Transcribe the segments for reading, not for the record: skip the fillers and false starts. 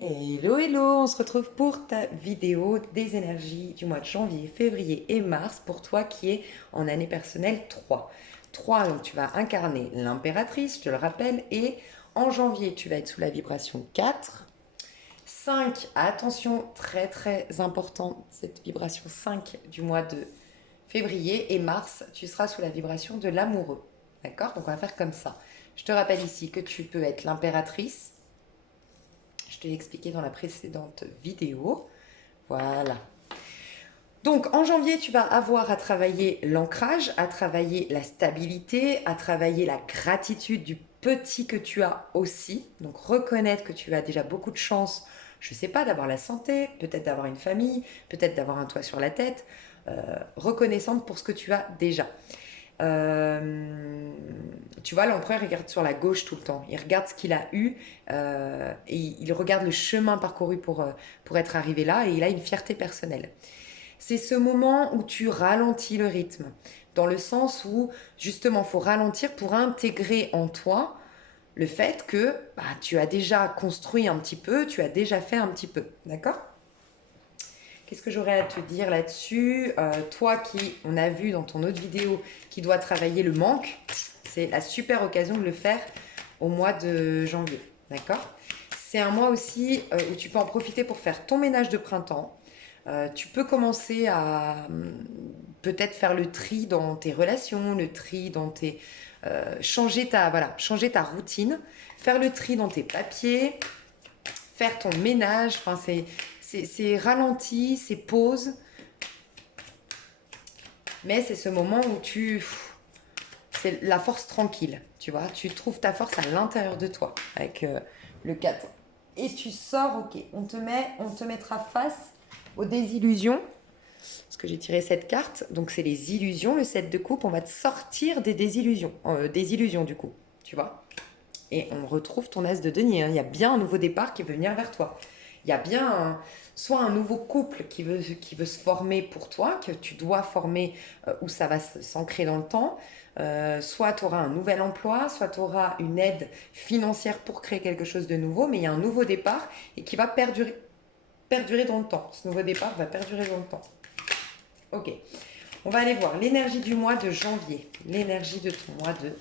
Hello, hello, on se retrouve pour ta vidéo des énergies du mois de janvier, février et mars pour toi qui est en année personnelle 3. 3, donc tu vas incarner l'impératrice, je te le rappelle, et en janvier, tu vas être sous la vibration 4. 5, attention, très très important, cette vibration 5 du mois de février et mars, tu seras sous la vibration de l'amoureux. D'accord? Donc on va faire comme ça. Je te rappelle ici que tu peux être l'impératrice. Je t'ai expliqué dans la précédente vidéo. Voilà. Donc en janvier, tu vas avoir à travailler l'ancrage, à travailler la stabilité, à travailler la gratitude du petit que tu as aussi. Donc reconnaître que tu as déjà beaucoup de chance, je ne sais pas, d'avoir la santé, peut-être d'avoir une famille, peut-être d'avoir un toit sur la tête. Reconnaissante pour ce que tu as déjà. Euh, Tu vois, l'empereur il regarde sur la gauche tout le temps. Il regarde ce qu'il a eu et il regarde le chemin parcouru pour être arrivé là et il a une fierté personnelle. C'est ce moment où tu ralentis le rythme, dans le sens où justement il faut ralentir pour intégrer en toi le fait que tu as déjà construit un petit peu, tu as déjà fait un petit peu. D'accord? Qu'est-ce que j'aurais à te dire là-dessus? Toi qui, on a vu dans ton autre vidéo, qui doit travailler le manque, c'est la super occasion de le faire au mois de janvier. D'accord? C'est un mois aussi où tu peux en profiter pour faire ton ménage de printemps. Tu peux commencer à peut-être faire le tri dans tes relations, le tri dans tes... changer ta routine, faire le tri dans tes papiers, faire ton ménage. Enfin, c'est ralenti, c'est pause, mais c'est ce moment où c'est la force tranquille, tu vois. Tu trouves ta force à l'intérieur de toi avec le 4. Et tu sors, ok, on te mettra face aux désillusions. Parce que j'ai tiré cette carte, donc c'est les illusions, le 7 de coupe, on va te sortir des illusions du coup, tu vois. Et on retrouve ton as de denier, hein. Il y a bien un nouveau départ qui veut venir vers toi. Il y a bien soit un nouveau couple qui veut se former pour toi, que tu dois former où ça va s'ancrer dans le temps. Soit tu auras un nouvel emploi, soit tu auras une aide financière pour créer quelque chose de nouveau, mais il y a un nouveau départ et qui va perdurer dans le temps. Ce nouveau départ va perdurer dans le temps. Ok, on va aller voir l'énergie du mois de janvier. L'énergie de ton mois de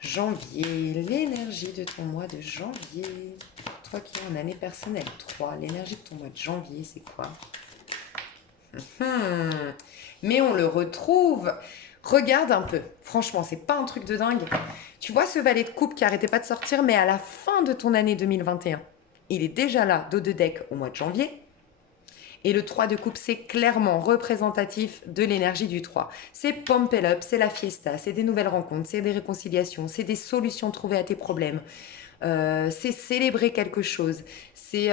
janvier. L'énergie de ton mois de janvier. Toi qui es en année personnelle 3, l'énergie de ton mois de janvier, c'est quoi? Mais on le retrouve. Regarde un peu. Franchement, c'est pas un truc de dingue. Tu vois ce valet de coupe qui arrêtait pas de sortir, mais à la fin de ton année 2021, il est déjà là, dos de deck, au mois de janvier. Et le 3 de coupe, c'est clairement représentatif de l'énergie du 3. C'est pump it up, c'est la fiesta, c'est des nouvelles rencontres, c'est des réconciliations, c'est des solutions trouvées à tes problèmes. C'est célébrer quelque chose. C'est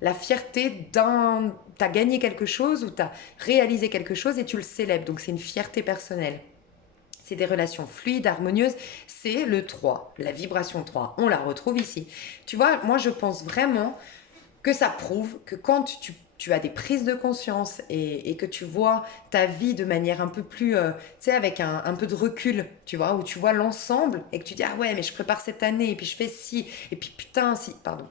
la fierté d'un... Tu as gagné quelque chose ou tu as réalisé quelque chose et tu le célèbres. Donc c'est une fierté personnelle. C'est des relations fluides, harmonieuses. C'est le 3, la vibration 3. On la retrouve ici. Tu vois, moi je pense vraiment que ça prouve que quand tu as des prises de conscience et que tu vois ta vie de manière un peu plus, tu sais, avec un peu de recul, tu vois, où tu vois l'ensemble et que tu dis, ah ouais, mais je prépare cette année et puis je fais ci, et puis putain, si, pardon,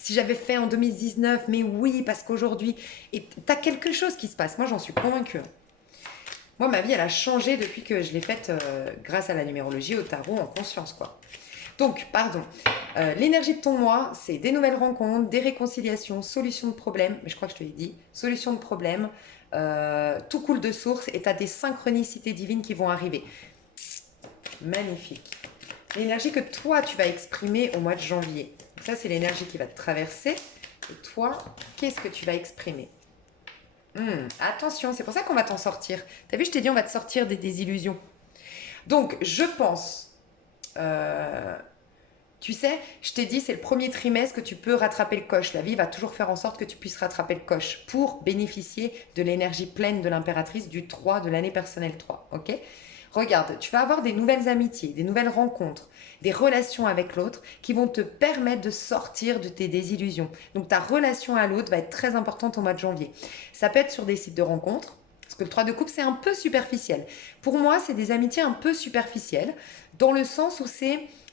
si j'avais fait en 2019, mais oui, parce qu'aujourd'hui, et tu as quelque chose qui se passe. Moi, j'en suis convaincue. Moi, ma vie, elle a changé depuis que je l'ai faite grâce à la numérologie, au tarot, en conscience, quoi. Donc, pardon, l'énergie de ton mois, c'est des nouvelles rencontres, des réconciliations, solutions de problèmes, mais je crois que je te l'ai dit, solutions de problèmes, tout coule de source et tu as des synchronicités divines qui vont arriver. Magnifique. L'énergie que toi, tu vas exprimer au mois de janvier. Donc ça, c'est l'énergie qui va te traverser. Et toi, qu'est-ce que tu vas exprimer? Attention, c'est pour ça qu'on va t'en sortir. T'as vu, je t'ai dit, on va te sortir des désillusions. Donc, je pense tu sais, je t'ai dit, c'est le premier trimestre que tu peux rattraper le coche. La vie va toujours faire en sorte que tu puisses rattraper le coche pour bénéficier de l'énergie pleine de l'impératrice du 3 de l'année personnelle 3. Ok? Regarde, tu vas avoir des nouvelles amitiés, des nouvelles rencontres, des relations avec l'autre qui vont te permettre de sortir de tes désillusions. Donc ta relation à l'autre va être très importante au mois de janvier. Ça peut être sur des sites de rencontres, parce que le 3 de coupe, c'est un peu superficiel. Pour moi, c'est des amitiés un peu superficielles, dans le sens où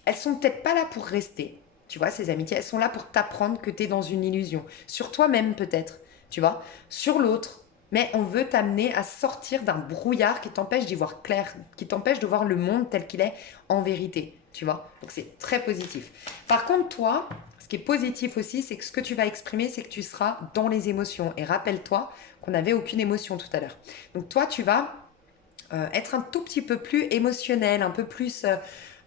elles sont peut-être pas là pour rester. Tu vois, ces amitiés, elles sont là pour t'apprendre que tu es dans une illusion. Sur toi-même peut-être, tu vois, sur l'autre. Mais on veut t'amener à sortir d'un brouillard qui t'empêche d'y voir clair, qui t'empêche de voir le monde tel qu'il est en vérité, tu vois. Donc c'est très positif. Par contre, toi, ce qui est positif aussi, c'est que ce que tu vas exprimer, c'est que tu seras dans les émotions. Et rappelle-toi qu'on n'avait aucune émotion tout à l'heure. Donc toi, tu vas être un tout petit peu plus émotionnel, un peu plus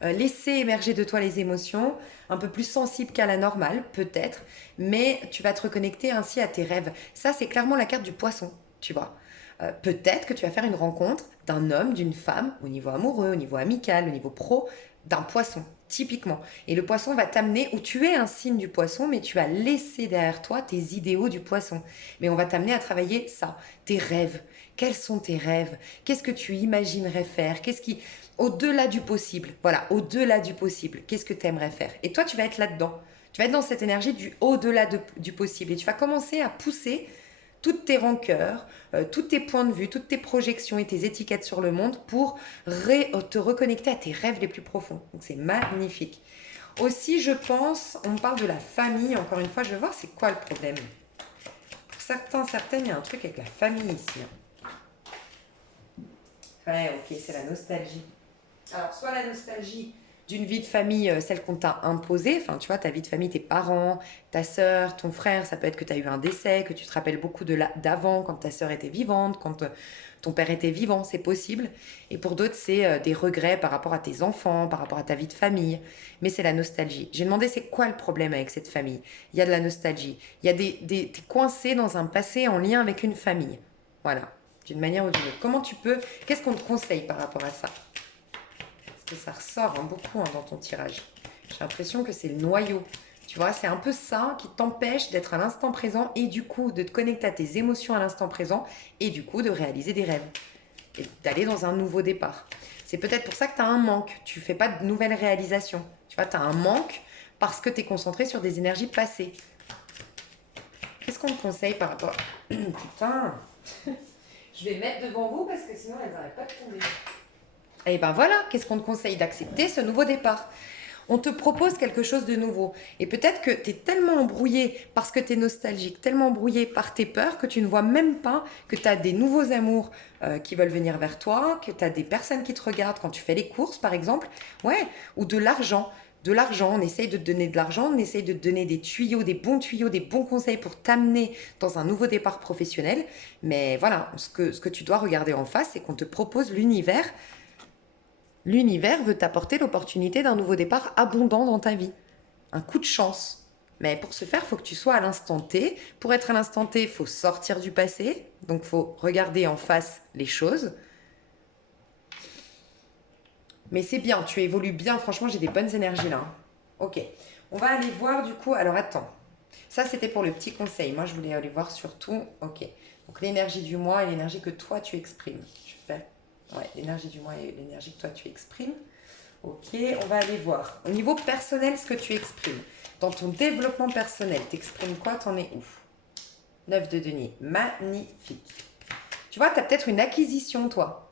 laisser émerger de toi les émotions, un peu plus sensible qu'à la normale, peut-être, mais tu vas te reconnecter ainsi à tes rêves. Ça, c'est clairement la carte du poisson, tu vois. Peut-être que tu vas faire une rencontre d'un homme, d'une femme, au niveau amoureux, au niveau amical, au niveau pro, d'un poisson, typiquement. Et le poisson va t'amener où tu es un signe du poisson, mais tu vas laisser derrière toi tes idéaux du poisson. Mais on va t'amener à travailler ça, tes rêves. Quels sont tes rêves? Qu'est-ce que tu imaginerais faire? Qu'est-ce qui, au-delà du possible, voilà, au-delà du possible, qu'est-ce que tu aimerais faire? Et toi, tu vas être là-dedans. Tu vas être dans cette énergie du au-delà du possible. Et tu vas commencer à pousser toutes tes rancœurs, tous tes points de vue, toutes tes projections et tes étiquettes sur le monde pour te reconnecter à tes rêves les plus profonds. Donc c'est magnifique. Aussi, je pense, on parle de la famille, encore une fois, je vais voir c'est quoi le problème. Pour certains, certaines, il y a un truc avec la famille ici. Ouais, ok, c'est la nostalgie. Alors, soit la nostalgie d'une vie de famille, celle qu'on t'a imposée, enfin, tu vois, ta vie de famille, tes parents, ta sœur, ton frère, ça peut être que tu as eu un décès, que tu te rappelles beaucoup d'avant, quand ta sœur était vivante, quand ton père était vivant, c'est possible. Et pour d'autres, c'est des regrets par rapport à tes enfants, par rapport à ta vie de famille. Mais c'est la nostalgie. J'ai demandé c'est quoi le problème avec cette famille. Il y a de la nostalgie. Il y a t'es coincé dans un passé en lien avec une famille. Voilà, d'une manière ou d'une autre. Comment tu peux, qu'est-ce qu'on te conseille par rapport à ça? Que ça ressort beaucoup dans ton tirage. J'ai l'impression que c'est le noyau. Tu vois, c'est un peu ça qui t'empêche d'être à l'instant présent et du coup de te connecter à tes émotions à l'instant présent et du coup de réaliser des rêves et d'aller dans un nouveau départ. C'est peut-être pour ça que tu as un manque. Tu fais pas de nouvelles réalisations. Tu vois, tu as un manque parce que tu es concentré sur des énergies passées. Qu'est-ce qu'on te conseille par rapport... Putain. Je vais mettre devant vous parce que sinon elles n'arrêtent pas de tomber. Et ben voilà, qu'est-ce qu'on te conseille? D'accepter ce nouveau départ. On te propose quelque chose de nouveau. Et peut-être que tu es tellement embrouillé parce que tu es nostalgique, tellement embrouillé par tes peurs que tu ne vois même pas que tu as des nouveaux amours qui veulent venir vers toi, que tu as des personnes qui te regardent quand tu fais les courses, par exemple. Ouais, ou de l'argent. De l'argent, on essaye de te donner de l'argent, on essaye de te donner des tuyaux, des bons conseils pour t'amener dans un nouveau départ professionnel. Mais voilà, ce que tu dois regarder en face, c'est qu'on te propose l'univers. L'univers veut t'apporter l'opportunité d'un nouveau départ abondant dans ta vie. Un coup de chance. Mais pour ce faire, il faut que tu sois à l'instant T. Pour être à l'instant T, il faut sortir du passé. Donc, il faut regarder en face les choses. Mais c'est bien, tu évolues bien. Franchement, j'ai des bonnes énergies là. Ok. On va aller voir du coup. Alors, attends. Ça, c'était pour le petit conseil. Moi, je voulais aller voir surtout. Ok. Donc, l'énergie du mois et l'énergie que toi, tu exprimes. Je fais. Ouais, l'énergie du mois et l'énergie que toi, tu exprimes. Ok, on va aller voir. Au niveau personnel, ce que tu exprimes. Dans ton développement personnel, t'exprimes quoi? T'en es où? 9 de denier. Magnifique. Tu vois, tu as peut-être une acquisition, toi.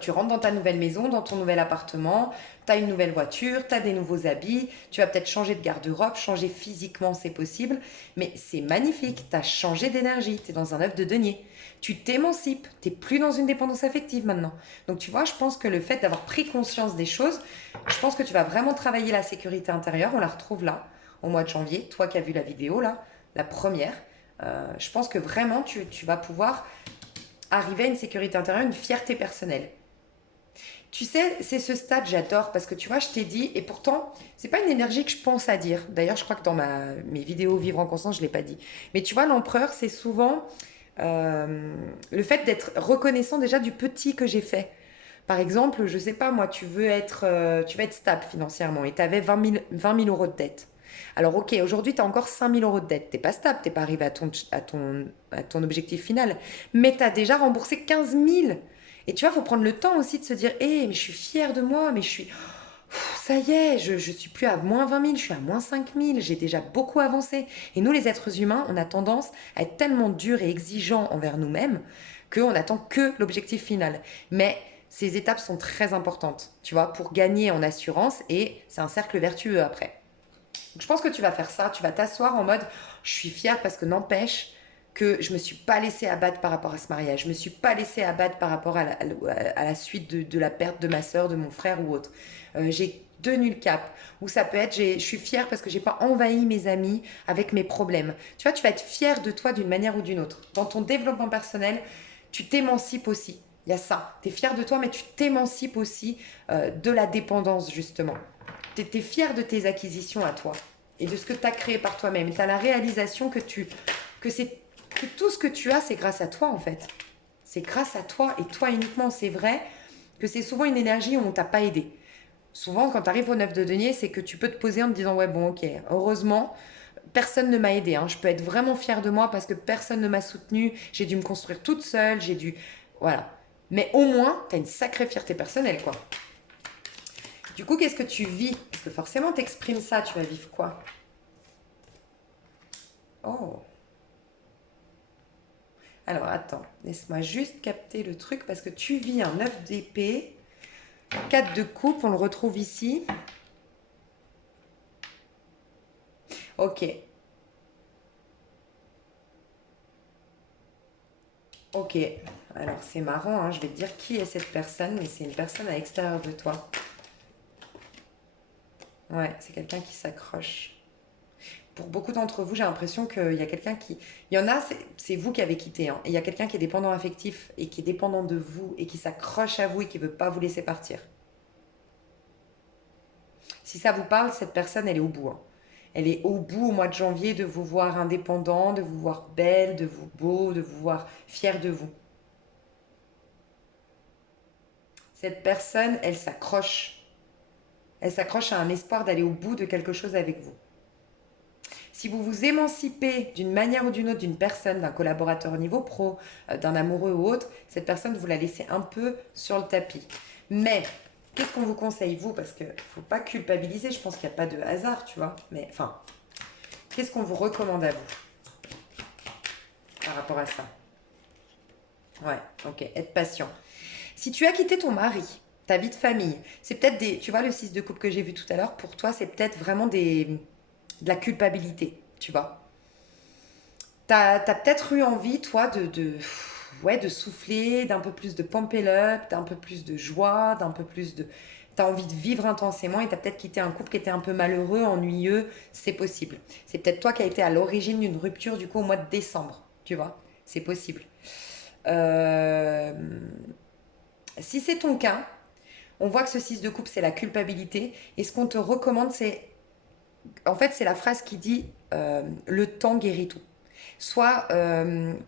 Tu rentres dans ta nouvelle maison, dans ton nouvel appartement, tu as une nouvelle voiture, tu as des nouveaux habits, tu vas peut-être changer de garde-robe, changer physiquement, c'est possible, mais c'est magnifique, tu as changé d'énergie, tu es dans un œuf de denier. Tu t'émancipes, tu n'es plus dans une dépendance affective maintenant. Donc tu vois, je pense que le fait d'avoir pris conscience des choses, je pense que tu vas vraiment travailler la sécurité intérieure, on la retrouve là, au mois de janvier, toi qui as vu la vidéo là, la première. Je pense que vraiment tu vas pouvoir arriver à une sécurité intérieure, une fierté personnelle. Tu sais, c'est ce stade, j'adore, parce que tu vois, je t'ai dit, et pourtant, c'est pas une énergie que je pense à dire. D'ailleurs, je crois que dans mes vidéos Vivre en conscience, je l'ai pas dit. Mais tu vois, l'empereur, c'est souvent le fait d'être reconnaissant déjà du petit que j'ai fait. Par exemple, je sais pas, moi, tu veux être stable financièrement et tu avais 20 000 euros de dette. Alors, ok, aujourd'hui, tu as encore 5 000 euros de dette. Tu n'es pas stable, tu n'es pas arrivé à ton objectif final. Mais tu as déjà remboursé 15 000. Et tu vois, il faut prendre le temps aussi de se dire, hé, mais je suis fière de moi, mais je suis... Ça y est, je suis plus à moins 20 000, je suis à moins 5 000, j'ai déjà beaucoup avancé. Et nous, les êtres humains, on a tendance à être tellement durs et exigeants envers nous-mêmes qu'on attend que l'objectif final. Mais ces étapes sont très importantes, tu vois, pour gagner en assurance et c'est un cercle vertueux après. Donc, je pense que tu vas faire ça, tu vas t'asseoir en mode, je suis fière parce que n'empêche que je me suis pas laissée abattre par rapport à ce mariage, je me suis pas laissée abattre par rapport à la suite de la perte de ma soeur, de mon frère ou autre. J'ai tenu le cap. Ou ça peut être, je suis fière parce que j'ai pas envahi mes amis avec mes problèmes. Tu vois, tu vas être fière de toi d'une manière ou d'une autre. Dans ton développement personnel, tu t'émancipes aussi. Il y a ça. Tu es fière de toi, mais tu t'émancipes aussi de la dépendance, justement. Tu es fière de tes acquisitions à toi et de ce que tu as créé par toi-même. Tu as la réalisation que tout ce que tu as, c'est grâce à toi, en fait. C'est grâce à toi et toi uniquement. C'est vrai que c'est souvent une énergie où on t'a pas aidé. Souvent, quand tu arrives au 9 de denier, c'est que tu peux te poser en te disant, ouais, bon, ok, heureusement, personne ne m'a aidé. Hein. Je peux être vraiment fière de moi parce que personne ne m'a soutenue. J'ai dû me construire toute seule. J'ai dû... Voilà. Mais au moins, tu as une sacrée fierté personnelle, quoi. Du coup, qu'est-ce que tu vis? Parce que forcément, t'exprimes ça, tu vas vivre quoi? Oh. Alors, attends, laisse-moi juste capter le truc parce que tu vis un 9 d'épée, 4 de coupe, on le retrouve ici. Ok. Ok. Alors, c'est marrant, hein, je vais te dire qui est cette personne, mais c'est une personne à l'extérieur de toi. Ouais, c'est quelqu'un qui s'accroche. Pour beaucoup d'entre vous, j'ai l'impression qu'il y a quelqu'un qui... Il y en a, c'est vous qui avez quitté. Hein. Et il y a quelqu'un qui est dépendant affectif et qui est dépendant de vous et qui s'accroche à vous et qui ne veut pas vous laisser partir. Si ça vous parle, cette personne, elle est au bout. Hein. Elle est au bout au mois de janvier de vous voir indépendant, de vous voir belle, de vous beau, de vous voir fier de vous. Cette personne, elle s'accroche. Elle s'accroche à un espoir d'aller au bout de quelque chose avec vous. Si vous vous émancipez d'une manière ou d'une autre d'une personne, d'un collaborateur au niveau pro, d'un amoureux ou autre, cette personne, vous la laissez un peu sur le tapis. Mais qu'est-ce qu'on vous conseille, vous? Parce qu'il ne faut pas culpabiliser, je pense qu'il n'y a pas de hasard, tu vois. Mais enfin, qu'est-ce qu'on vous recommande à vous par rapport à ça? Ouais, ok, être patient. Si tu as quitté ton mari, ta vie de famille, c'est peut-être des... Tu vois, le 6 de coupe que j'ai vu tout à l'heure, pour toi, c'est peut-être vraiment de la culpabilité, tu vois. T'as peut-être eu envie, toi, ouais, de souffler, d'un peu plus de pump it up, d'un peu plus de joie, d'un peu plus de... T'as envie de vivre intensément et t'as peut-être quitté un couple qui était un peu malheureux, ennuyeux, c'est possible. C'est peut-être toi qui as été à l'origine d'une rupture, du coup, au mois de décembre, tu vois. C'est possible. Euh, Si c'est ton cas, on voit que ce 6 de coupe, c'est la culpabilité. Et ce qu'on te recommande, c'est... En fait, c'est la phrase qui dit le temps guérit tout. Sois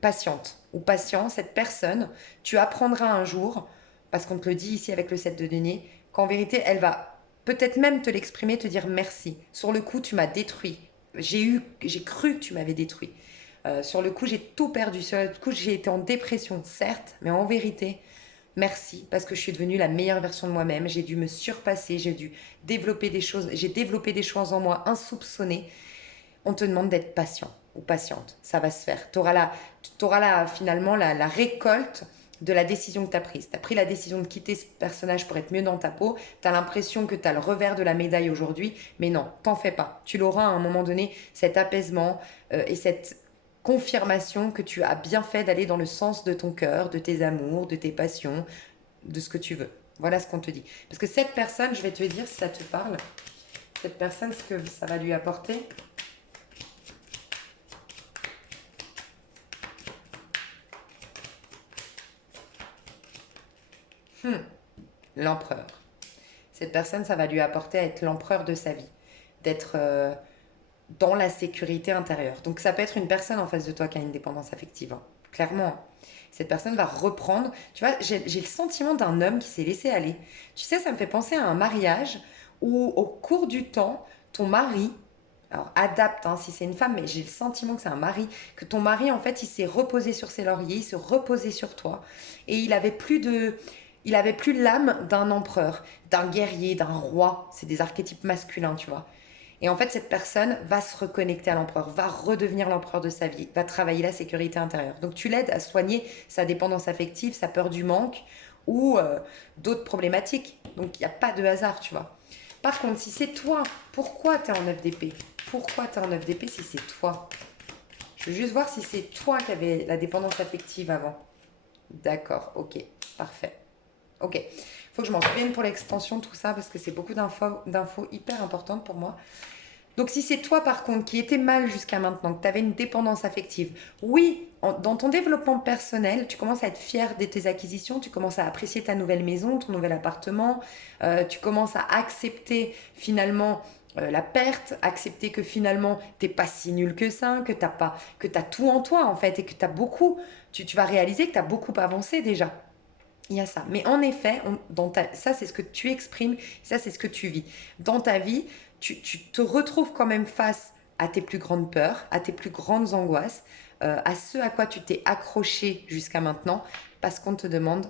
patiente ou patient, cette personne, tu apprendras un jour, parce qu'on te le dit ici avec le 7 de denier, qu'en vérité, elle va peut-être même te l'exprimer, te dire merci. Sur le coup, tu m'as détruit. J'ai cru que tu m'avais détruit. Sur le coup, j'ai tout perdu. Sur le coup, j'ai été en dépression, certes, mais en vérité, merci, parce que je suis devenue la meilleure version de moi-même. J'ai dû me surpasser, j'ai dû développer des choses, j'ai développé des choses en moi insoupçonnées. On te demande d'être patient ou patiente. Ça va se faire. Tu auras finalement la récolte de la décision que tu as prise. Tu as pris la décision de quitter ce personnage pour être mieux dans ta peau. Tu as l'impression que tu as le revers de la médaille aujourd'hui. Mais non, t'en fais pas. Tu l'auras à un moment donné, cet apaisement et cette confirmation que tu as bien fait d'aller dans le sens de ton cœur, de tes amours, de tes passions, de ce que tu veux. Voilà ce qu'on te dit. Parce que cette personne, je vais te dire si ça te parle, cette personne, ce que ça va lui apporter, l'empereur. Cette personne, ça va lui apporter à être l'empereur de sa vie, d'être dans la sécurité intérieure. Donc ça peut être une personne en face de toi qui a une dépendance affective, hein. Clairement. Cette personne va reprendre. Tu vois, j'ai le sentiment d'un homme qui s'est laissé aller. Tu sais, ça me fait penser à un mariage où au cours du temps, ton mari, alors adapte hein, si c'est une femme, mais j'ai le sentiment que c'est un mari, que ton mari en fait il s'est reposé sur ses lauriers, il s'est reposé sur toi et il avait plus l'âme d'un empereur, d'un guerrier, d'un roi. C'est des archétypes masculins, tu vois. Et en fait, cette personne va se reconnecter à l'empereur, va redevenir l'empereur de sa vie, va travailler la sécurité intérieure. Donc tu l'aides à soigner sa dépendance affective, sa peur du manque ou d'autres problématiques. Donc il n'y a pas de hasard, tu vois. Par contre, si c'est toi, pourquoi tu es en 9 d'épée? Pourquoi tu es en 9 d'épée si c'est toi? Je veux juste voir si c'est toi qui avais la dépendance affective avant. D'accord, ok, parfait. Ok, il faut que je m'en souvienne pour l'extension, tout ça, parce que c'est beaucoup d'infos hyper importantes pour moi. Donc si c'est toi par contre qui étais mal jusqu'à maintenant, que tu avais une dépendance affective, oui, dans ton développement personnel, tu commences à être fier de tes acquisitions, tu commences à apprécier ta nouvelle maison, ton nouvel appartement, tu commences à accepter finalement la perte, accepter que finalement t'es pas si nul que ça, que t'as tout en toi en fait et que t'as beaucoup, tu vas réaliser que tu as beaucoup avancé déjà. Il y a ça. Mais en effet, ça c'est ce que tu exprimes, ça c'est ce que tu vis. Dans ta vie, tu te retrouves quand même face à tes plus grandes peurs, à tes plus grandes angoisses, à ce à quoi tu t'es accroché jusqu'à maintenant, parce qu'on te demande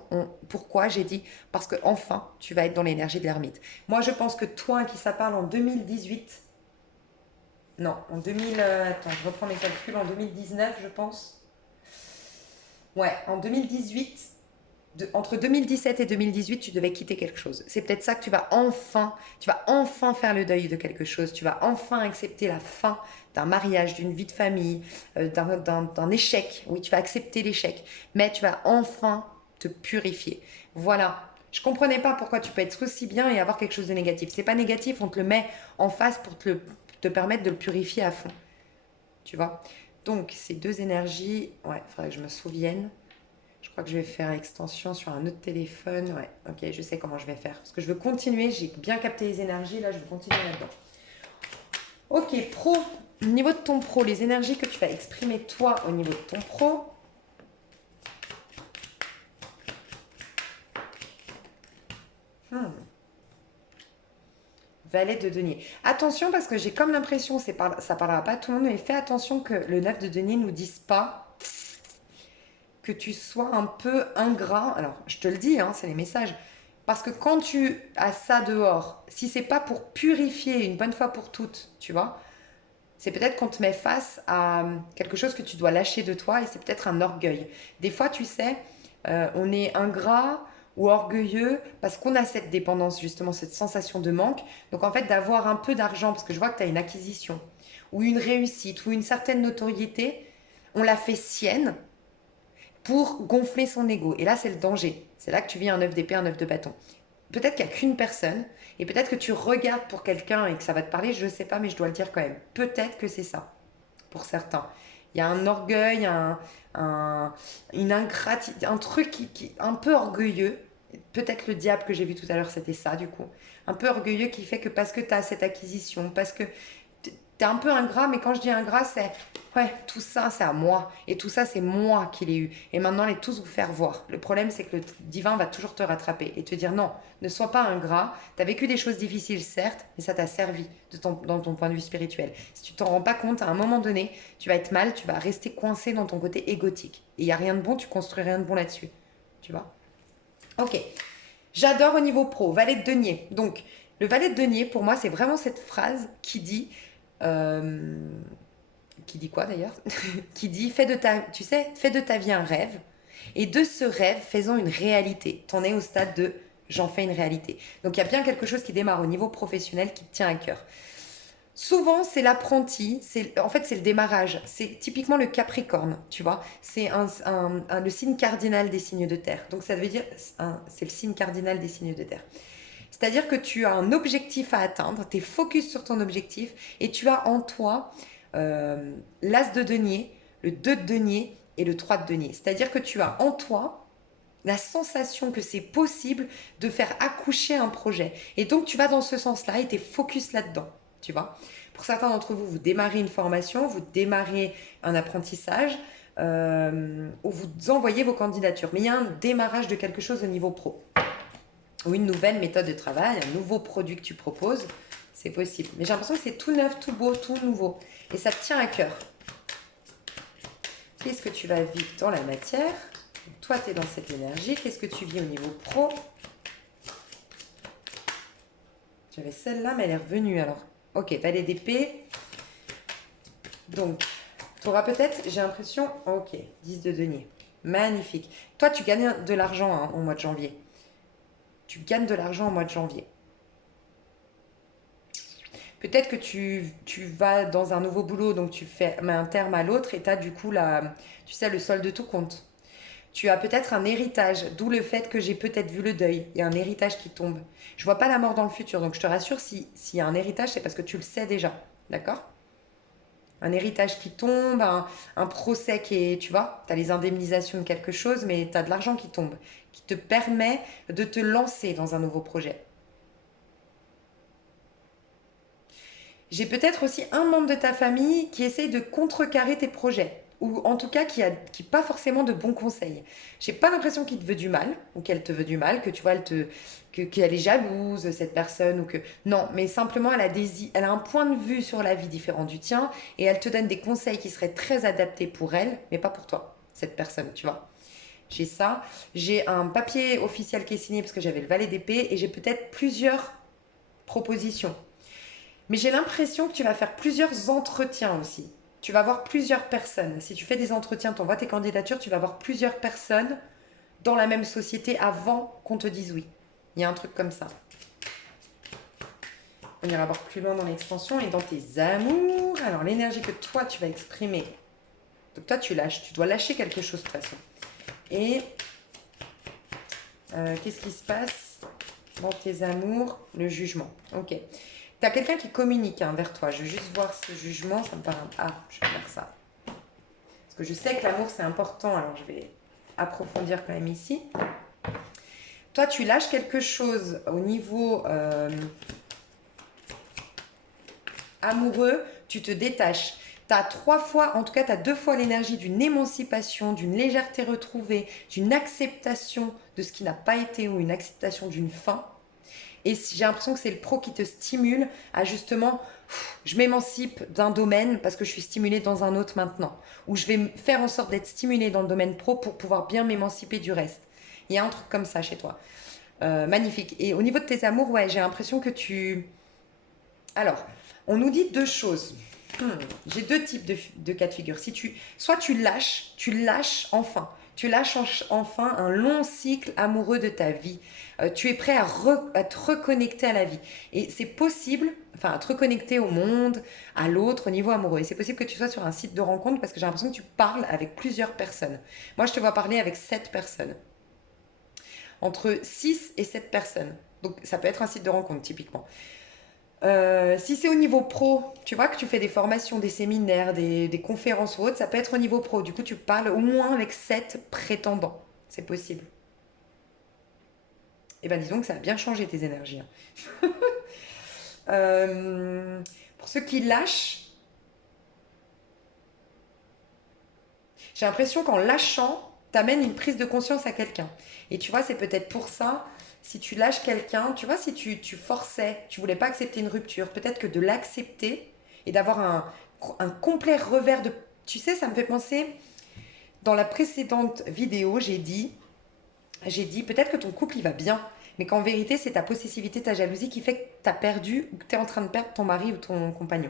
pourquoi. J'ai dit parce que enfin tu vas être dans l'énergie de l'ermite. Moi je pense que toi qui ça parle en 2018, non, en 2000, attends, je reprends mes calculs, en 2019 je pense. Ouais, en 2018, entre 2017 et 2018, tu devais quitter quelque chose. C'est peut-être ça que tu vas enfin faire le deuil de quelque chose. Tu vas enfin accepter la fin d'un mariage, d'une vie de famille, d'un échec. Oui, tu vas accepter l'échec, mais tu vas enfin te purifier. Voilà. Je comprenais pas pourquoi tu peux être aussi bien et avoir quelque chose de négatif. C'est pas négatif, on te le met en face pour te permettre de le purifier à fond. Tu vois? Donc, ces deux énergies, ouais, il faudrait que je me souvienne. Je crois que je vais faire extension sur un autre téléphone. Ouais, ok, je sais comment je vais faire. Parce que je veux continuer, j'ai bien capté les énergies, là je veux continuer là-dedans. Ok, pro. Au niveau de ton pro, les énergies que tu vas exprimer toi au niveau de ton pro. Valet de denier. Attention parce que j'ai comme l'impression, ça parlera pas à tout le monde, mais fais attention que le 9 de denier ne nous dise pas que tu sois un peu ingrat. Alors, je te le dis, hein, c'est les messages. Parce que quand tu as ça dehors, si c'est pas pour purifier une bonne fois pour toutes, tu vois, c'est peut-être qu'on te met face à quelque chose que tu dois lâcher de toi et c'est peut-être un orgueil. Des fois, tu sais, on est ingrat ou orgueilleux parce qu'on a cette dépendance, justement, cette sensation de manque. Donc, en fait, d'avoir un peu d'argent, parce que je vois que tu as une acquisition ou une réussite ou une certaine notoriété, on la fait sienne pour gonfler son ego. Et là, c'est le danger. C'est là que tu vis un œuf d'épée, un œuf de bâton. Peut-être qu'il n'y a qu'une personne, et peut-être que tu regardes pour quelqu'un et que ça va te parler, je ne sais pas, mais je dois le dire quand même. Peut-être que c'est ça, pour certains. Il y a un orgueil, une ingratitude, un truc un peu orgueilleux. Peut-être le diable que j'ai vu tout à l'heure, c'était ça du coup. Un peu orgueilleux qui fait que parce que tu as cette acquisition, parce que t'es un peu ingrat, mais quand je dis ingrat, c'est ouais, tout ça, c'est à moi. Et tout ça, c'est moi qui l'ai eu. Et maintenant, allez tous vous faire voir. Le problème, c'est que le divin va toujours te rattraper et te dire non, ne sois pas ingrat. Tu as vécu des choses difficiles, certes, mais ça t'a servi dans ton point de vue spirituel. Si tu t'en rends pas compte, à un moment donné, tu vas être mal, tu vas rester coincé dans ton côté égotique. Et il n'y a rien de bon, tu construis rien de bon là-dessus. Tu vois? Ok. J'adore au niveau pro, valet de denier. Donc, le valet de denier, pour moi, c'est vraiment cette phrase euh, qui dit quoi d'ailleurs? Qui dit, tu sais, fais de ta vie un rêve, et de ce rêve, faisons une réalité. T'en es au stade de j'en fais une réalité. Donc il y a bien quelque chose qui démarre au niveau professionnel qui te tient à cœur. Souvent, c'est l'apprenti, en fait, c'est le démarrage. C'est typiquement le Capricorne, tu vois. C'est le signe cardinal des signes de terre. Donc, ça veut dire, c'est le signe cardinal des signes de terre. C'est-à-dire que tu as un objectif à atteindre, tu es focus sur ton objectif et tu as en toi l'as de denier, le 2 de denier et le 3 de denier. C'est-à-dire que tu as en toi la sensation que c'est possible de faire accoucher un projet. Et donc, tu vas dans ce sens-là et tu es focus là-dedans, tu vois. Pour certains d'entre vous, vous démarrez une formation, vous démarrez un apprentissage, ou vous envoyez vos candidatures. Mais il y a un démarrage de quelque chose au niveau pro. Ou une nouvelle méthode de travail, un nouveau produit que tu proposes, c'est possible. Mais j'ai l'impression que c'est tout neuf, tout beau, tout nouveau. Et ça te tient à cœur. Qu'est-ce que tu vas vivre dans la matière? Toi, tu es dans cette énergie. Qu'est-ce que tu vis au niveau pro? J'avais celle-là, mais elle est revenue alors. Ok, valet d'épée. Donc, tu auras peut-être, j'ai l'impression, ok, 10 de denier. Magnifique. Toi, tu gagnes de l'argent hein, au mois de janvier. Tu gagnes de l'argent au mois de janvier. Peut-être que tu vas dans un nouveau boulot, donc mets un terme à l'autre et tu as du coup tu sais, le solde de tout compte. Tu as peut-être un héritage, d'où le fait que j'ai peut-être vu le deuil. Il y a un héritage qui tombe. Je vois pas la mort dans le futur, donc je te rassure, s'il y a un héritage, c'est parce que tu le sais déjà. D'accord? Un héritage qui tombe, un procès qui est, tu vois, tu as les indemnisations de quelque chose, mais tu as de l'argent qui tombe, qui te permet de te lancer dans un nouveau projet. J'ai peut-être aussi un membre de ta famille qui essaye de contrecarrer tes projets, ou en tout cas qui pas forcément de bons conseils. J'ai pas l'impression qu'il te veut du mal, ou qu'elle te veut du mal, que tu vois, qu'elle est jalouse, cette personne, ou que... Non, mais simplement, elle a un point de vue sur la vie différent du tien, et elle te donne des conseils qui seraient très adaptés pour elle, mais pas pour toi, cette personne, tu vois. J'ai ça. J'ai un papier officiel qui est signé parce que j'avais le valet d'épée, et j'ai peut-être plusieurs propositions. Mais j'ai l'impression que tu vas faire plusieurs entretiens aussi. Tu vas voir plusieurs personnes. Si tu fais des entretiens, tu envoies tes candidatures, tu vas voir plusieurs personnes dans la même société avant qu'on te dise oui. Il y a un truc comme ça. On ira voir plus loin dans l'extension et dans tes amours. Alors, l'énergie que toi, tu vas exprimer. Donc, toi, tu lâches. Tu dois lâcher quelque chose de toute façon. Et qu'est-ce qui se passe dans tes amours? Le jugement. Ok. Tu as quelqu'un qui communique vers toi. Je veux juste voir ce jugement. Ça me paraît... Ah, je vais faire ça. Parce que je sais que l'amour, c'est important. Alors, je vais approfondir quand même ici. Toi, tu lâches quelque chose au niveau amoureux. Tu te détaches. Tu as 3 fois, en tout cas, tu as 2 fois l'énergie d'une émancipation, d'une légèreté retrouvée, d'une acceptation de ce qui n'a pas été ou une acceptation d'une fin. Et j'ai l'impression que c'est le pro qui te stimule à justement, je m'émancipe d'un domaine parce que je suis stimulée dans un autre maintenant. Ou je vais faire en sorte d'être stimulée dans le domaine pro pour pouvoir bien m'émanciper du reste. Il y a un truc comme ça chez toi. Magnifique. Et au niveau de tes amours, ouais, j'ai l'impression que tu... Alors, on nous dit 2 choses. J'ai 2 types de cas de figure. Soit tu lâches enfin. Tu lâches enfin un long cycle amoureux de ta vie. Tu es prêt à te reconnecter à la vie. Et c'est possible, enfin, à te reconnecter au monde, à l'autre, au niveau amoureux. Et c'est possible que tu sois sur un site de rencontre parce que j'ai l'impression que tu parles avec plusieurs personnes. Moi, je te vois parler avec 7 personnes. Entre 6 et 7 personnes. Donc, ça peut être un site de rencontre, typiquement. Si c'est au niveau pro, tu vois que tu fais des formations, des séminaires, des conférences ou autres, ça peut être au niveau pro. Du coup, tu parles au moins avec 7 prétendants. C'est possible. Eh bien, disons que ça a bien changé tes énergies. Hein. Pour ceux qui lâchent, j'ai l'impression qu'en lâchant, t'amènes une prise de conscience à quelqu'un. Et tu vois, c'est peut-être pour ça, si tu lâches quelqu'un, tu vois, si tu forçais, tu voulais pas accepter une rupture, peut-être que de l'accepter et d'avoir un complet revers de... Tu sais, ça me fait penser, dans la précédente vidéo, j'ai dit peut-être que ton couple il va bien, mais qu'en vérité c'est ta possessivité, ta jalousie qui fait que tu as perdu ou que tu es en train de perdre ton mari ou ton compagnon.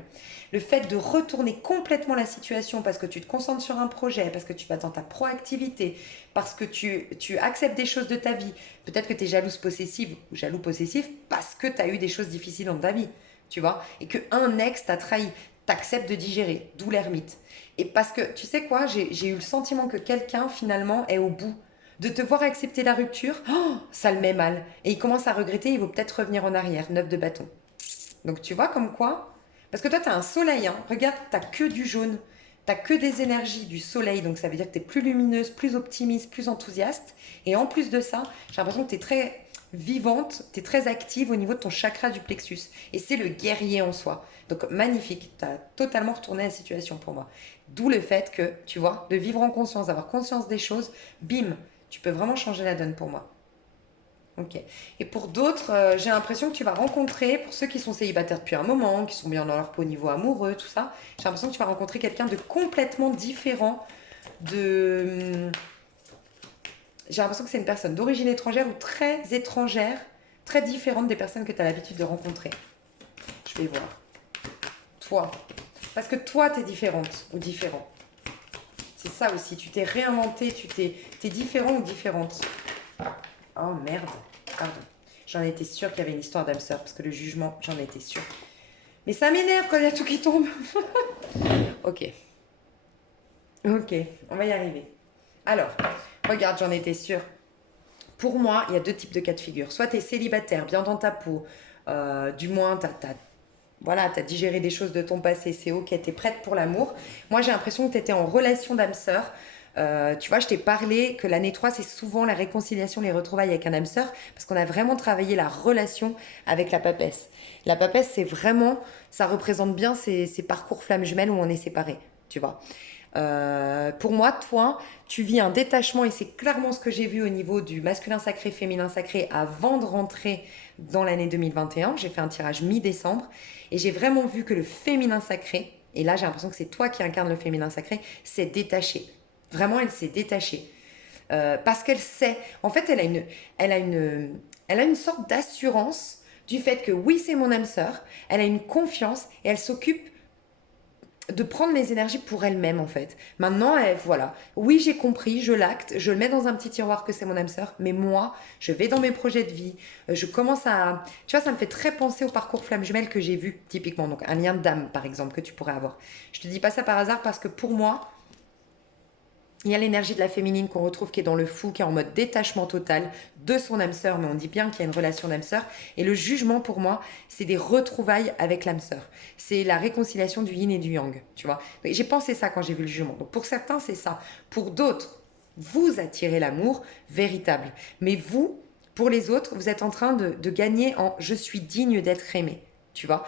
Le fait de retourner complètement la situation parce que tu te concentres sur un projet, parce que tu vas dans ta proactivité, parce que tu acceptes des choses de ta vie, peut-être que tu es jalouse possessive ou jaloux possessif parce que tu as eu des choses difficiles dans ta vie, tu vois, et qu'un ex t'a trahi, t'acceptes de digérer, d'où l'ermite. Et parce que, tu sais quoi, j'ai eu le sentiment que quelqu'un finalement est au bout de te voir accepter la rupture, oh, ça le met mal. Et il commence à regretter, il vaut peut-être revenir en arrière, 9 de bâton. Donc tu vois comme quoi, parce que toi tu as un soleil, hein. Regarde, tu que du jaune, tu que des énergies du soleil, donc ça veut dire que tu es plus lumineuse, plus optimiste, plus enthousiaste. Et en plus de ça, j'ai l'impression que tu es très vivante, tu es très active au niveau de ton chakra du plexus. Et c'est le guerrier en soi. Donc magnifique, tu as totalement retourné la situation pour moi. D'où le fait que, tu vois, de vivre en conscience, d'avoir conscience des choses, bim, tu peux vraiment changer la donne pour moi. Ok. Et pour d'autres, j'ai l'impression que tu vas rencontrer, pour ceux qui sont célibataires depuis un moment, qui sont bien dans leur peau au niveau amoureux, tout ça, j'ai l'impression que tu vas rencontrer quelqu'un de complètement différent de... J'ai l'impression que c'est une personne d'origine étrangère ou très étrangère, très différente des personnes que tu as l'habitude de rencontrer. Je vais voir. Toi. Parce que toi, tu es différente ou différent. C'est ça aussi, tu t'es réinventé, t'es différent ou différente. Oh merde, pardon. J'en étais sûre qu'il y avait une histoire d'âme sœur, parce que le jugement, j'en étais sûre. Mais ça m'énerve quand il y a tout qui tombe. Ok. Ok, on va y arriver. Alors, regarde, j'en étais sûre. Pour moi, il y a deux types de cas de figure. Soit tu es célibataire, bien dans ta peau, du moins voilà, tu as digéré des choses de ton passé, c'est ok, tu es prête pour l'amour. Moi, j'ai l'impression que tu étais en relation d'âme sœur. Tu vois, je t'ai parlé que l'année 3 c'est souvent la réconciliation, les retrouvailles avec un âme sœur, parce qu'on a vraiment travaillé la relation avec la papesse. La papesse, c'est vraiment, ça représente bien ces parcours flammes jumelles où on est séparés, tu vois. Pour moi, toi, tu vis un détachement et c'est clairement ce que j'ai vu au niveau du masculin sacré, féminin sacré avant de rentrer dans l'année 2021. J'ai fait un tirage mi-décembre et j'ai vraiment vu que le féminin sacré, et là j'ai l'impression que c'est toi qui incarne le féminin sacré, s'est détaché. Vraiment, elle s'est détachée. Parce qu'elle sait, en fait, elle a elle a une sorte d'assurance du fait que oui, c'est mon âme sœur, elle a une confiance et elle s'occupe de prendre les énergies pour elle-même en fait. Maintenant, voilà. Oui, j'ai compris, je l'acte, je le mets dans un petit tiroir que c'est mon âme sœur, mais moi, je vais dans mes projets de vie, je commence à... Tu vois, ça me fait très penser au parcours flamme jumelle que j'ai vu, typiquement. Donc, un lien d'âme, par exemple, que tu pourrais avoir. Je te dis pas ça par hasard parce que pour moi, il y a l'énergie de la féminine qu'on retrouve qui est dans le fou, qui est en mode détachement total de son âme sœur, mais on dit bien qu'il y a une relation d'âme sœur. Et le jugement, pour moi, c'est des retrouvailles avec l'âme sœur. C'est la réconciliation du yin et du yang, tu vois. J'ai pensé ça quand j'ai vu le jugement. Donc pour certains, c'est ça. Pour d'autres, vous attirez l'amour véritable. Mais vous, pour les autres, vous êtes en train de gagner en je suis digne d'être aimé, tu vois.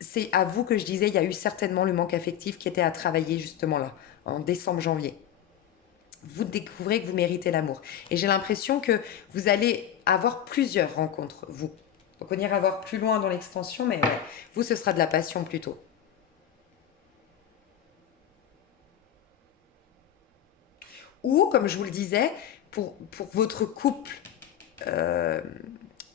C'est à vous que je disais, il y a eu certainement le manque affectif qui était à travailler justement là, en décembre, janvier. Vous découvrez que vous méritez l'amour. Et j'ai l'impression que vous allez avoir plusieurs rencontres, vous. Donc on ira voir plus loin dans l'extension, mais ouais, vous, ce sera de la passion plutôt. Ou, comme je vous le disais, pour votre couple, euh,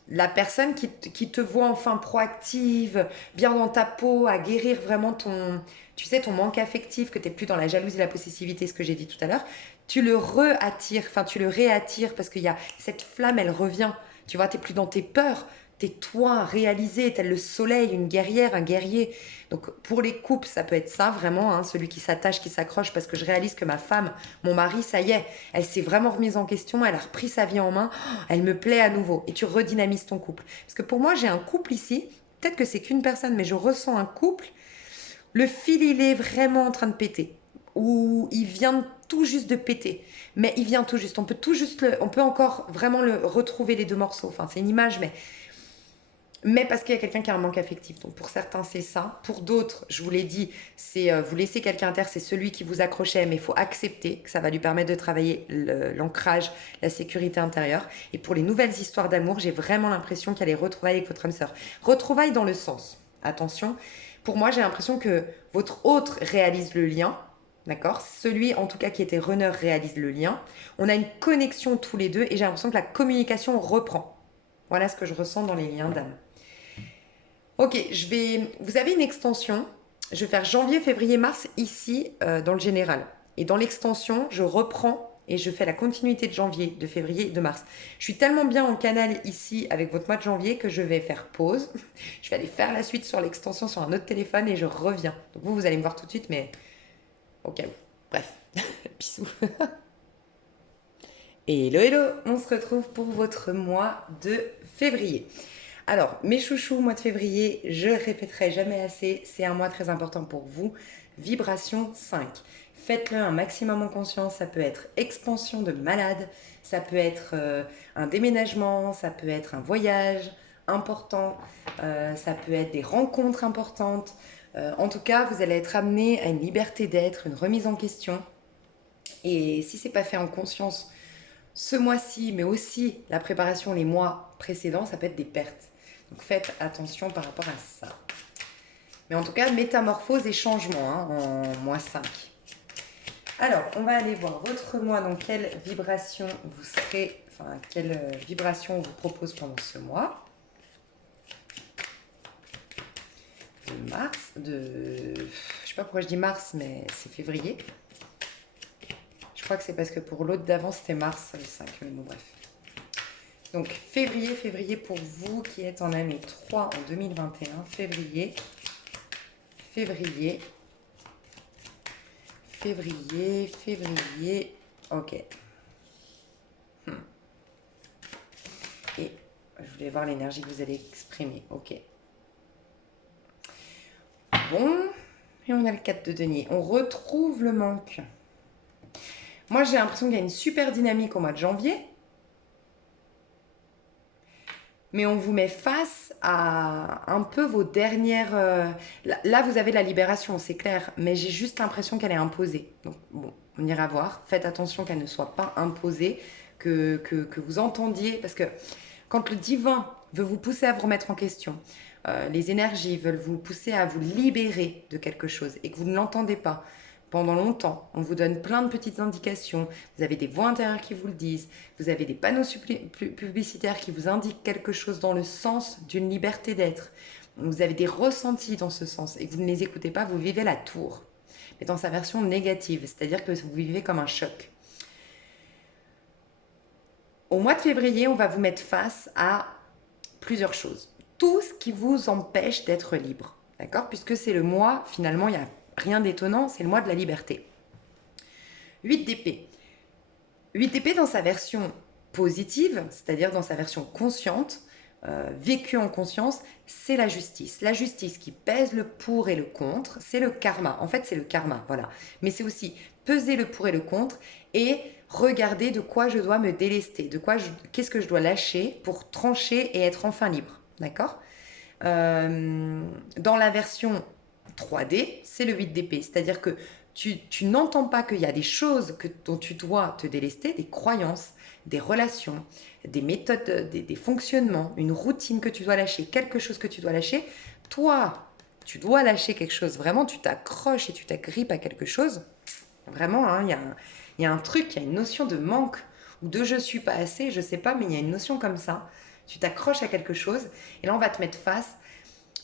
la personne qui te voit enfin proactive, bien dans ta peau, à guérir vraiment ton, tu sais, ton manque affectif, que tu n'es plus dans la jalousie, la possessivité, ce que j'ai dit tout à l'heure, tu le re-attires, enfin tu le réattires parce qu'il y a cette flamme, elle revient. Tu vois, tu n'es plus dans tes peurs, tu es toi réalisé, tel le soleil, une guerrière, un guerrier. Donc pour les couples, ça peut être ça vraiment, hein, celui qui s'attache, qui s'accroche, parce que je réalise que ma femme, mon mari, ça y est, elle s'est vraiment remise en question, elle a repris sa vie en main, elle me plaît à nouveau et tu redynamises ton couple. Parce que pour moi, j'ai un couple ici, peut-être que c'est qu'une personne, mais je ressens un couple, le fil, il est vraiment en train de péter. Ou il vient tout juste de péter. Mais il vient tout juste. On peut tout juste on peut encore vraiment le retrouver les deux morceaux. Enfin, c'est une image, mais parce qu'il y a quelqu'un qui a un manque affectif. Donc pour certains, c'est ça. Pour d'autres, je vous l'ai dit, c'est vous laissez quelqu'un à terre, c'est celui qui vous accrochait, mais il faut accepter que ça va lui permettre de travailler l'ancrage, la sécurité intérieure. Et pour les nouvelles histoires d'amour, j'ai vraiment l'impression qu'il y a les retrouvailles avec votre âme sœur. Retrouvailles dans le sens, attention, pour moi, j'ai l'impression que votre autre réalise le lien. D'accord. Celui, en tout cas, qui était runner réalise le lien. On a une connexion tous les deux et j'ai l'impression que la communication reprend. Voilà ce que je ressens dans les liens d'âme. Ok, vous avez une extension. Je vais faire janvier, février, mars ici dans le général. Et dans l'extension, je reprends et je fais la continuité de janvier, de février et de mars. Je suis tellement bien en canal ici avec votre mois de janvier que je vais faire pause. Je vais aller faire la suite sur l'extension sur un autre téléphone et je reviens. Donc vous allez me voir tout de suite, mais au cas où. Bref, bisous. Hello, hello, on se retrouve pour votre mois de février. Alors, mes chouchous, mois de février, je répéterai jamais assez, c'est un mois très important pour vous. Vibration 5. Faites-le un maximum en conscience, ça peut être expansion de malade, ça peut être un déménagement, ça peut être un voyage important, ça peut être des rencontres importantes. En tout cas, vous allez être amené à une liberté d'être, une remise en question. Et si c'est pas fait en conscience ce mois-ci, mais aussi la préparation les mois précédents, ça peut être des pertes. Donc faites attention par rapport à ça. Mais en tout cas, métamorphose et changement hein, en mois 5. Alors, on va aller voir votre mois, dans quelle vibration vous serez, enfin, quelle vibration on vous propose pendant ce mois. De mars, je sais pas pourquoi je dis mars, mais c'est février. Je crois que c'est parce que pour l'autre d'avant, c'était mars, le 5, mais bon, bref. Donc, février pour vous qui êtes en année 3 en 2021, février, février. Février. Ok. Et je voulais voir l'énergie que vous allez exprimer. Ok. Bon. Et on a le 4 de denier. On retrouve le manque. Moi, j'ai l'impression qu'il y a une super dynamique au mois de janvier. Mais on vous met face à un peu vos dernières... Là, vous avez la libération, c'est clair. Mais j'ai juste l'impression qu'elle est imposée. Donc, bon, on ira voir. Faites attention qu'elle ne soit pas imposée. Que vous entendiez. Parce que quand le divin veut vous pousser à vous remettre en question, les énergies veulent vous pousser à vous libérer de quelque chose et que vous ne l'entendez pas pendant longtemps, on vous donne plein de petites indications, vous avez des voix intérieures qui vous le disent, vous avez des panneaux publicitaires qui vous indiquent quelque chose dans le sens d'une liberté d'être, vous avez des ressentis dans ce sens et que vous ne les écoutez pas, vous vivez la tour, mais dans sa version négative, c'est-à-dire que vous vivez comme un choc. Au mois de février, on va vous mettre face à plusieurs choses. Tout ce qui vous empêche d'être libre, d'accord? Puisque c'est le mois, finalement, il n'y a rien d'étonnant, c'est le mois de la liberté. 8 d'épée. 8 d'épée dans sa version positive, c'est-à-dire dans sa version consciente, vécue en conscience, c'est la justice. La justice qui pèse le pour et le contre, c'est le karma. En fait, c'est le karma, voilà. Mais c'est aussi peser le pour et le contre et regarder de quoi je dois me délester, qu'est-ce que je dois lâcher pour trancher et être enfin libre, d'accord? Dans la version 3D, c'est le 8 d'épée, c'est-à-dire que tu n'entends pas qu'il y a des choses dont tu dois te délester, des croyances, des relations, des méthodes, des fonctionnements, une routine que tu dois lâcher, quelque chose que tu dois lâcher. Toi, tu dois lâcher quelque chose, vraiment, tu t'accroches et tu t'agrippes à quelque chose. Vraiment, hein, il y a un truc, il y a une notion de manque ou de je suis pas assez, je sais pas, mais il y a une notion comme ça. Tu t'accroches à quelque chose et là, on va te mettre face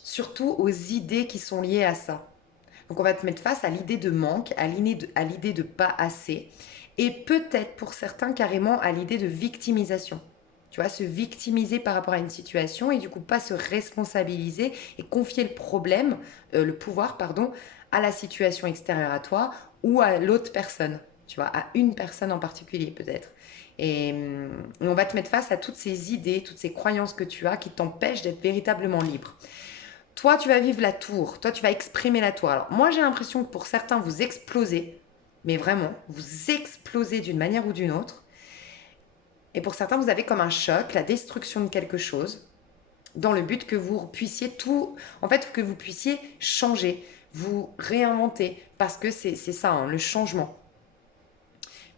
surtout aux idées qui sont liées à ça. Donc, on va te mettre face à l'idée de manque, à l'idée de pas assez et peut-être pour certains carrément à l'idée de victimisation. Tu vois, se victimiser par rapport à une situation et du coup pas se responsabiliser et confier le pouvoir, à la situation extérieure à toi ou à l'autre personne, tu vois, à une personne en particulier peut-être. Et on va te mettre face à toutes ces idées, toutes ces croyances que tu as qui t'empêchent d'être véritablement libre. Toi, tu vas vivre la tour, toi, tu vas exprimer la tour. Alors, moi, j'ai l'impression que pour certains, vous explosez, mais vraiment, vous explosez d'une manière ou d'une autre. Et pour certains, vous avez comme un choc, la destruction de quelque chose, dans le but que vous puissiez que vous puissiez changer, vous réinventer, parce que c'est ça, hein, le changement.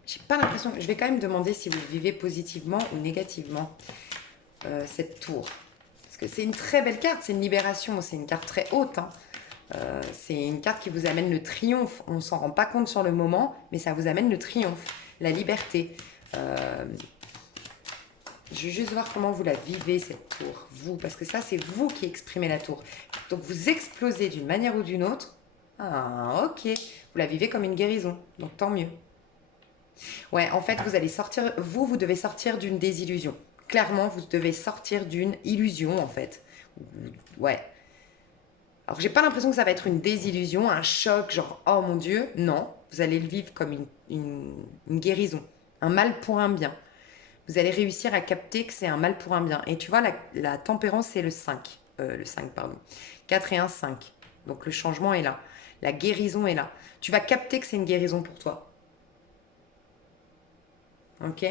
J'ai pas l'impression, je vais quand même demander si vous vivez positivement ou négativement cette tour. Parce que c'est une très belle carte, c'est une libération, c'est une carte très haute, hein. C'est une carte qui vous amène le triomphe. On ne s'en rend pas compte sur le moment, mais ça vous amène le triomphe, la liberté. Je vais juste voir comment vous la vivez, cette tour, vous, parce que ça, c'est vous qui exprimez la tour. Donc, vous explosez d'une manière ou d'une autre. Ah, ok. Vous la vivez comme une guérison, donc tant mieux. Ouais, en fait, vous allez sortir, vous devez sortir d'une désillusion. Clairement, vous devez sortir d'une illusion, en fait. Ouais. Alors, j'ai pas l'impression que ça va être une désillusion, un choc, genre, oh mon Dieu. Non, vous allez le vivre comme une guérison. Un mal pour un bien. Vous allez réussir à capter que c'est un mal pour un bien. Et tu vois, la tempérance, c'est le 5. Le 5, pardon. 4 et 1, 5. Donc, le changement est là. La guérison est là. Tu vas capter que c'est une guérison pour toi. Ok.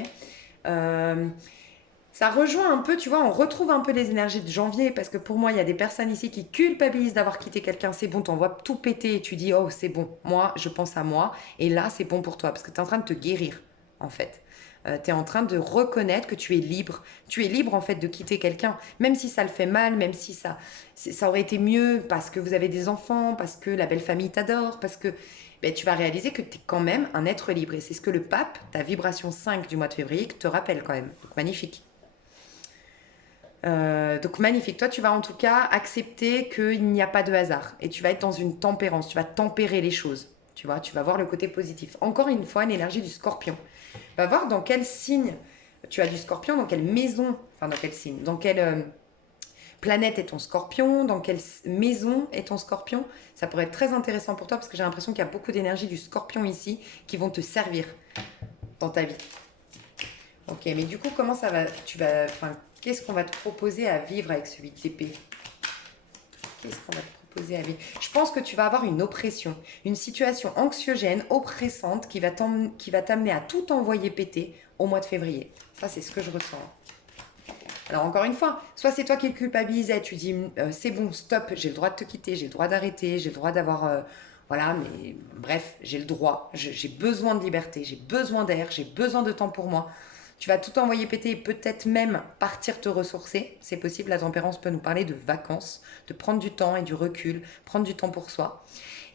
Ça rejoint un peu, tu vois, on retrouve un peu les énergies de janvier parce que pour moi, il y a des personnes ici qui culpabilisent d'avoir quitté quelqu'un. C'est bon, t'envoies tout péter et tu dis, oh, c'est bon, moi, je pense à moi. Et là, c'est bon pour toi parce que tu es en train de te guérir, en fait. Tu es en train de reconnaître que tu es libre. Tu es libre, en fait, de quitter quelqu'un, même si ça le fait mal, même si ça aurait été mieux parce que vous avez des enfants, parce que la belle famille t'adore, parce que ben, tu vas réaliser que tu es quand même un être libre. Et c'est ce que le pape, ta vibration 5 du mois de février, te rappelle quand même. Donc, magnifique. Donc magnifique, toi tu vas en tout cas accepter qu'il n'y a pas de hasard et tu vas être dans une tempérance, tu vas tempérer les choses, tu vois, tu vas voir le côté positif. Encore une fois, l'énergie du scorpion. Va voir dans quel signe tu as du scorpion, dans quelle maison, enfin dans quel signe, dans quelle planète est ton scorpion, dans quelle maison est ton scorpion. Ça pourrait être très intéressant pour toi parce que j'ai l'impression qu'il y a beaucoup d'énergie du scorpion ici qui vont te servir dans ta vie. Ok, mais du coup, comment ça va? Qu'est-ce qu'on va te proposer à vivre avec ce 8 d'épée? Qu'est-ce qu'on va te proposer à vivre? Je pense que tu vas avoir une oppression, une situation anxiogène, oppressante qui va t'amener à tout envoyer péter au mois de février. Ça, c'est ce que je ressens. Alors encore une fois, soit c'est toi qui le culpabilisais, tu dis c'est bon, stop, j'ai le droit de te quitter, j'ai le droit d'arrêter, j'ai le droit d'avoir... voilà, mais bref, j'ai le droit, j'ai besoin de liberté, j'ai besoin d'air, j'ai besoin de temps pour moi. Tu vas tout envoyer péter et peut-être même partir te ressourcer. C'est possible, la tempérance peut nous parler de vacances, de prendre du temps et du recul, prendre du temps pour soi.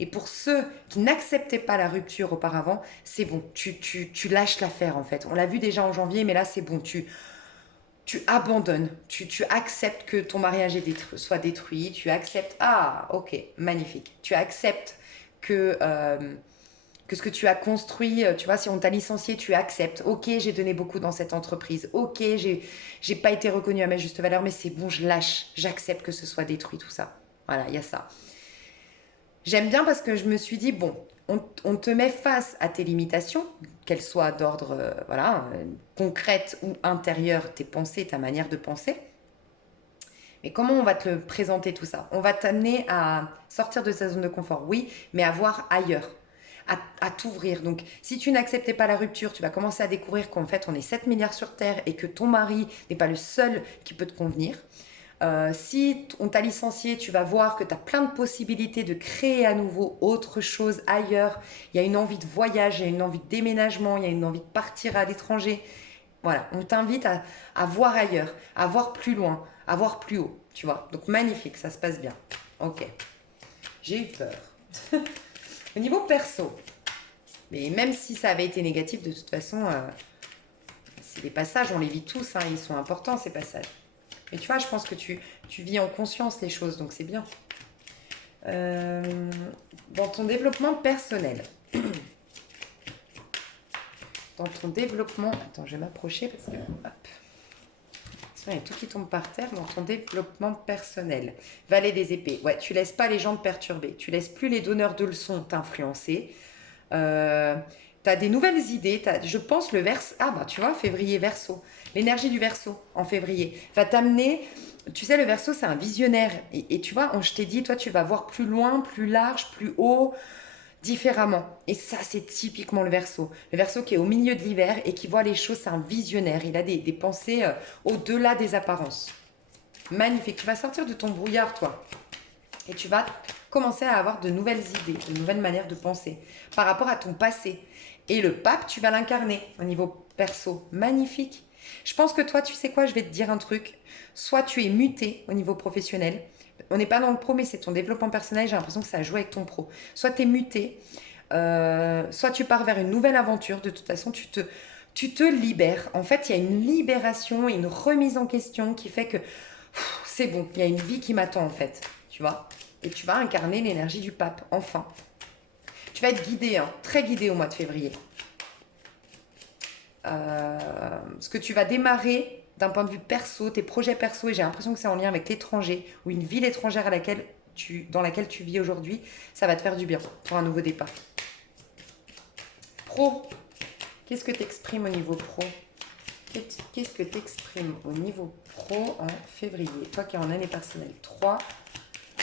Et pour ceux qui n'acceptaient pas la rupture auparavant, c'est bon, tu lâches l'affaire en fait. On l'a vu déjà en janvier, mais là c'est bon, tu abandonnes, tu acceptes que ton mariage soit détruit, tu acceptes, ah ok, magnifique, tu acceptes que ce que tu as construit, tu vois, si on t'a licencié, tu acceptes, ok, j'ai donné beaucoup dans cette entreprise, ok, j'ai pas été reconnue à ma juste valeur, mais c'est bon, je lâche, j'accepte que ce soit détruit tout ça. Voilà, il y a ça. J'aime bien parce que je me suis dit, bon, on te met face à tes limitations, qu'elles soient d'ordre concrète ou intérieure, tes pensées, ta manière de penser. Mais comment on va te le présenter tout ça? On va t'amener à sortir de ta zone de confort, oui, mais à voir ailleurs, à t'ouvrir. Donc, si tu n'acceptais pas la rupture, tu vas commencer à découvrir qu'en fait, on est 7 milliards sur Terre et que ton mari n'est pas le seul qui peut te convenir. Si on t'a licencié, tu vas voir que tu as plein de possibilités de créer à nouveau autre chose ailleurs. Il y a une envie de voyage, il y a une envie de déménagement, il y a une envie de partir à l'étranger. Voilà, on t'invite à voir ailleurs, à voir plus loin, à voir plus haut, tu vois. Donc magnifique, ça se passe bien. Ok, j'ai eu peur. Au niveau perso, mais même si ça avait été négatif, de toute façon, c'est des passages, on les vit tous, hein, ils sont importants ces passages. Mais tu vois, je pense que tu vis en conscience les choses, donc c'est bien. Dans ton développement personnel. Dans ton développement... Attends, je vais m'approcher parce que... Hop. Il y a tout qui tombe par terre. Dans ton développement personnel. Valet des épées. Ouais, tu laisses pas les gens te perturber. Tu laisses plus les donneurs de leçons t'influencer. Tu as des nouvelles idées. Je pense le Verseau... Ah bah tu vois, février Verseau. L'énergie du Verseau en février va t'amener... Tu sais, le Verseau, c'est un visionnaire. Et tu vois, je t'ai dit, toi, tu vas voir plus loin, plus large, plus haut, différemment. Et ça, c'est typiquement le Verseau. Le Verseau qui est au milieu de l'hiver et qui voit les choses, c'est un visionnaire. Il a des pensées au-delà des apparences. Magnifique. Tu vas sortir de ton brouillard, toi. Et tu vas commencer à avoir de nouvelles idées, de nouvelles manières de penser par rapport à ton passé. Et le pape, tu vas l'incarner au niveau perso. Magnifique. Je pense que toi, tu sais quoi, je vais te dire un truc. Soit tu es muté au niveau professionnel. On n'est pas dans le pro, mais c'est ton développement personnel. J'ai l'impression que ça joue avec ton pro. Soit tu es muté, soit tu pars vers une nouvelle aventure. De toute façon, tu te libères. En fait, il y a une libération, une remise en question qui fait que c'est bon, il y a une vie qui m'attend en fait. Tu vois? Et tu vas incarner l'énergie du pape, enfin. Tu vas être guidé, hein, très guidé au mois de février. Ce que tu vas démarrer d'un point de vue perso, tes projets perso, et j'ai l'impression que c'est en lien avec l'étranger ou une ville étrangère dans laquelle tu vis aujourd'hui, ça va te faire du bien pour un nouveau départ. Pro, qu'est-ce que tu exprimes au niveau pro? Qu'est-ce que tu exprimes au niveau pro en février? Toi qui es en année personnelle 3,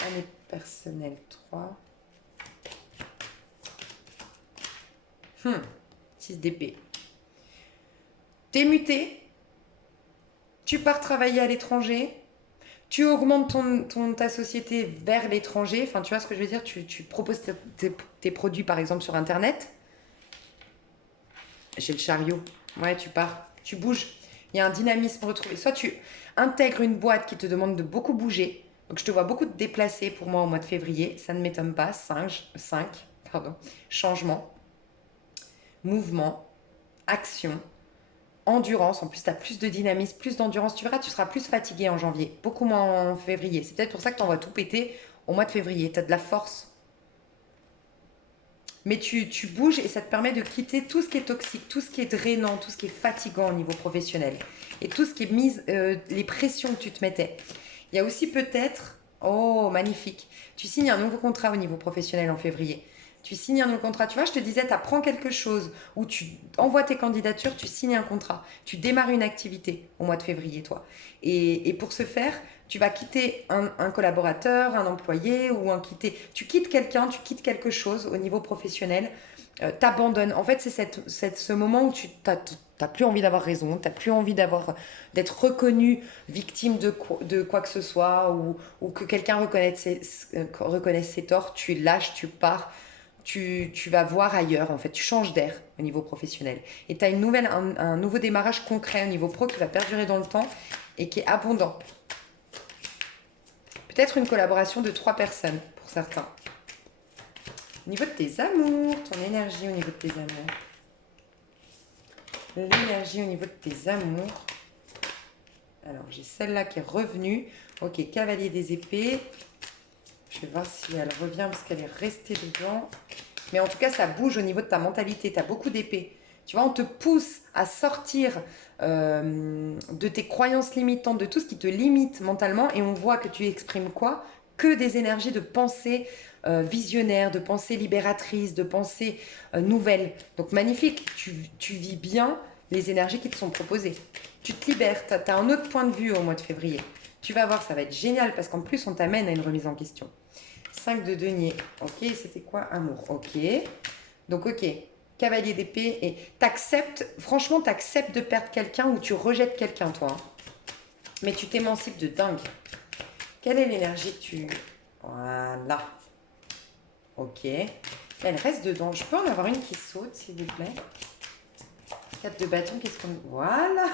année personnelle 3. 6 d'épée. T'es muté, tu pars travailler à l'étranger, tu augmentes ta société vers l'étranger, enfin tu vois ce que je veux dire, tu proposes tes produits par exemple sur internet. J'ai le chariot, ouais tu pars, tu bouges, il y a un dynamisme retrouvé. Soit tu intègres une boîte qui te demande de beaucoup bouger, donc je te vois beaucoup te déplacer pour moi au mois de février, ça ne m'étonne pas, 5, changement, mouvement, action, endurance. En plus, tu as plus de dynamisme, plus d'endurance. Tu verras, tu seras plus fatigué en janvier, beaucoup moins en février. C'est peut-être pour ça que tu envoies tout péter au mois de février. Tu as de la force. Mais tu bouges et ça te permet de quitter tout ce qui est toxique, tout ce qui est drainant, tout ce qui est fatigant au niveau professionnel. Et tout ce qui est les pressions que tu te mettais. Il y a aussi peut-être, oh magnifique, tu signes un nouveau contrat au niveau professionnel en février. Tu signes un nouveau contrat. Tu vois, je te disais, tu apprends quelque chose ou tu envoies tes candidatures, tu signes un contrat. Tu démarres une activité au mois de février, toi. Et pour ce faire, tu vas quitter un collaborateur, un employé ou tu quittes quelqu'un, tu quittes quelque chose au niveau professionnel, t'abandonnes. En fait, c'est ce moment où tu t'as plus envie d'avoir raison, t'as plus envie d'être reconnu victime de quoi que ce soit ou que quelqu'un reconnaisse ses torts. Tu lâches, tu pars. Tu vas voir ailleurs, en fait, tu changes d'air au niveau professionnel. Et tu as un nouveau démarrage concret au niveau pro qui va perdurer dans le temps et qui est abondant. Peut-être une collaboration de 3 personnes pour certains. Au niveau de tes amours, ton énergie au niveau de tes amours. L'énergie au niveau de tes amours. Alors, j'ai celle-là qui est revenue. Ok, cavalier des épées. Je vais voir si elle revient parce qu'elle est restée dedans. Mais en tout cas, ça bouge au niveau de ta mentalité. Tu as beaucoup d'épées. Tu vois, on te pousse à sortir de tes croyances limitantes, de tout ce qui te limite mentalement. Et on voit que tu exprimes quoi? Que des énergies de pensée visionnaire, de pensée libératrice, de pensée nouvelle. Donc magnifique, tu vis bien les énergies qui te sont proposées. Tu te libères, tu as un autre point de vue au mois de février. Tu vas voir, ça va être génial parce qu'en plus, on t'amène à une remise en question. 5 de denier. Ok, c'était quoi? Amour. Ok. Donc, ok. Cavalier d'épée. Et t'acceptes, franchement, t'acceptes de perdre quelqu'un ou tu rejettes quelqu'un, toi. Hein. Mais tu t'émancipes de dingue. Quelle est l'énergie que tu... Voilà. Ok. Elle reste dedans. Je peux en avoir une qui saute, s'il vous plaît? 4 de bâton, qu'est-ce qu'on... Voilà.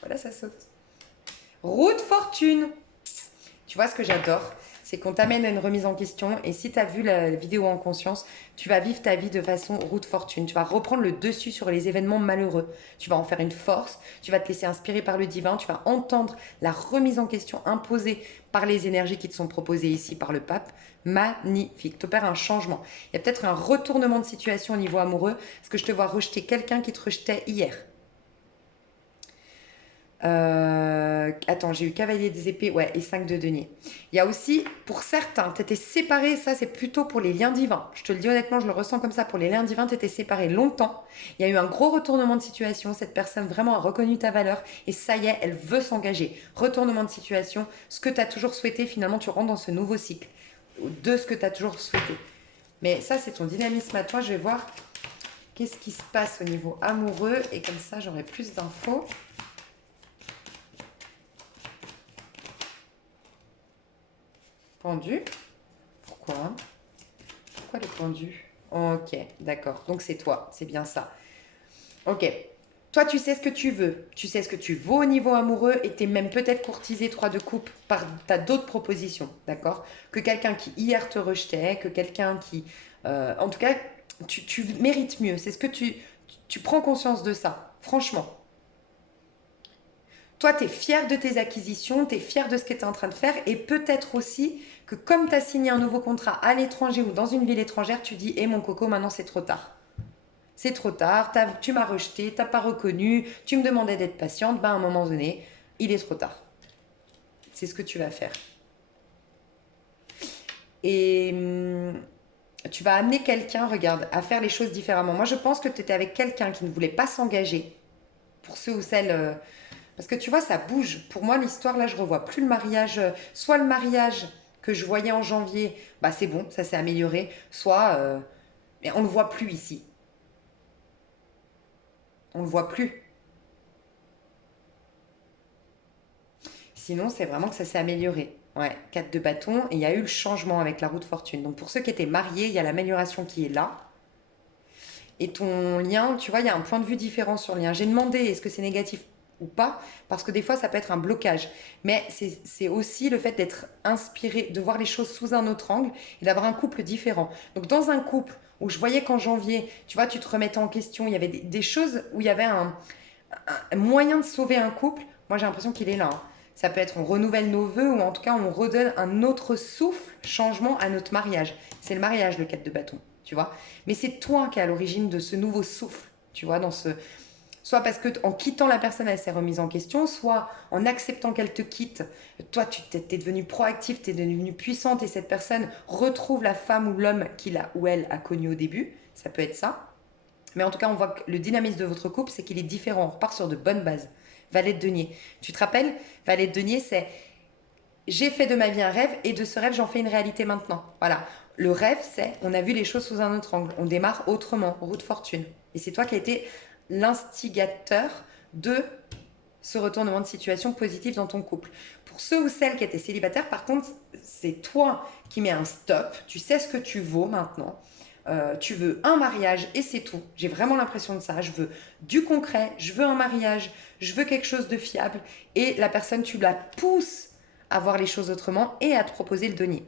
Voilà, ça saute. Roue de fortune. Tu vois ce que j'adore? C'est qu'on t'amène à une remise en question et si tu as vu la vidéo en conscience, tu vas vivre ta vie de façon roue de fortune. Tu vas reprendre le dessus sur les événements malheureux. Tu vas en faire une force, tu vas te laisser inspirer par le divin, tu vas entendre la remise en question imposée par les énergies qui te sont proposées ici par le pape. Magnifique, tu opères un changement. Il y a peut-être un retournement de situation au niveau amoureux parce que je te vois rejeter quelqu'un qui te rejetait hier. Attends, j'ai eu cavalier des épées, ouais, et 5 de denier. Il y a aussi, pour certains, tu étais séparé, ça c'est plutôt pour les liens divins. Je te le dis honnêtement, je le ressens comme ça, pour les liens divins, tu étais séparé longtemps. Il y a eu un gros retournement de situation, cette personne vraiment a reconnu ta valeur et ça y est, elle veut s'engager. Retournement de situation, ce que tu as toujours souhaité, finalement tu rentres dans ce nouveau cycle de ce que tu as toujours souhaité. Mais ça c'est ton dynamisme à toi, je vais voir qu'est-ce qui se passe au niveau amoureux et comme ça j'aurai plus d'infos. Pendu. Pourquoi? Pourquoi les pendus? Ok, d'accord. Donc c'est toi, c'est bien ça. Ok. Toi, tu sais ce que tu veux. Tu sais ce que tu vaux au niveau amoureux et tu es même peut-être courtisé 3 de coupe par t'as d'autres propositions, d'accord? Que quelqu'un qui hier te rejetait, que quelqu'un qui... en tout cas, tu mérites mieux. C'est ce que tu prends conscience de ça, franchement. Toi, tu es fier de tes acquisitions, tu es fier de ce que tu es en train de faire et peut-être aussi que comme tu as signé un nouveau contrat à l'étranger ou dans une ville étrangère, tu dis, hé mon coco, maintenant c'est trop tard. C'est trop tard, tu m'as rejeté, tu n'as pas reconnu, tu me demandais d'être patiente, ben à un moment donné, il est trop tard. C'est ce que tu vas faire. Et tu vas amener quelqu'un, regarde, à faire les choses différemment. Moi, je pense que tu étais avec quelqu'un qui ne voulait pas s'engager, pour ceux ou celles... parce que tu vois, ça bouge. Pour moi, l'histoire, là, je revois plus le mariage. Soit le mariage que je voyais en janvier, bah c'est bon, ça s'est amélioré. Soit, mais on ne le voit plus ici. On ne le voit plus. Sinon, c'est vraiment que ça s'est amélioré. Ouais, 4 de bâton. Et il y a eu le changement avec la roue de fortune. Donc, pour ceux qui étaient mariés, il y a l'amélioration qui est là. Et ton lien, tu vois, il y a un point de vue différent sur le lien. J'ai demandé, est-ce que c'est négatif ou pas, parce que des fois ça peut être un blocage, mais c'est aussi le fait d'être inspiré, de voir les choses sous un autre angle et d'avoir un couple différent. Donc dans un couple où je voyais qu'en janvier, tu vois, tu te remettais en question, il y avait des choses où il y avait un moyen de sauver un couple, moi j'ai l'impression qu'il est là. Hein. Ça peut être on renouvelle nos vœux ou en tout cas on redonne un autre souffle, changement à notre mariage. C'est le mariage le 4 de bâton, tu vois. Mais c'est toi qui es à l'origine de ce nouveau souffle, tu vois, dans Soit parce que en quittant la personne, elle s'est remise en question, soit en acceptant qu'elle te quitte, toi, tu t'es devenue proactive, tu es devenue puissante et cette personne retrouve la femme ou l'homme qu'il a ou elle a connu au début. Ça peut être ça. Mais en tout cas, on voit que le dynamisme de votre couple, c'est qu'il est différent. On repart sur de bonnes bases. Valet de denier. Tu te rappelles, Valet de denier, c'est j'ai fait de ma vie un rêve et de ce rêve, j'en fais une réalité maintenant. Voilà. Le rêve, c'est on a vu les choses sous un autre angle. On démarre autrement, route fortune. Et c'est toi qui as été l'instigateur de ce retournement de situation positif dans ton couple. Pour ceux ou celles qui étaient célibataires, par contre, c'est toi qui mets un stop. Tu sais ce que tu vaux maintenant. Tu veux un mariage et c'est tout. J'ai vraiment l'impression de ça. Je veux du concret, je veux un mariage, je veux quelque chose de fiable. Et la personne, tu la pousses à voir les choses autrement et à te proposer le denier.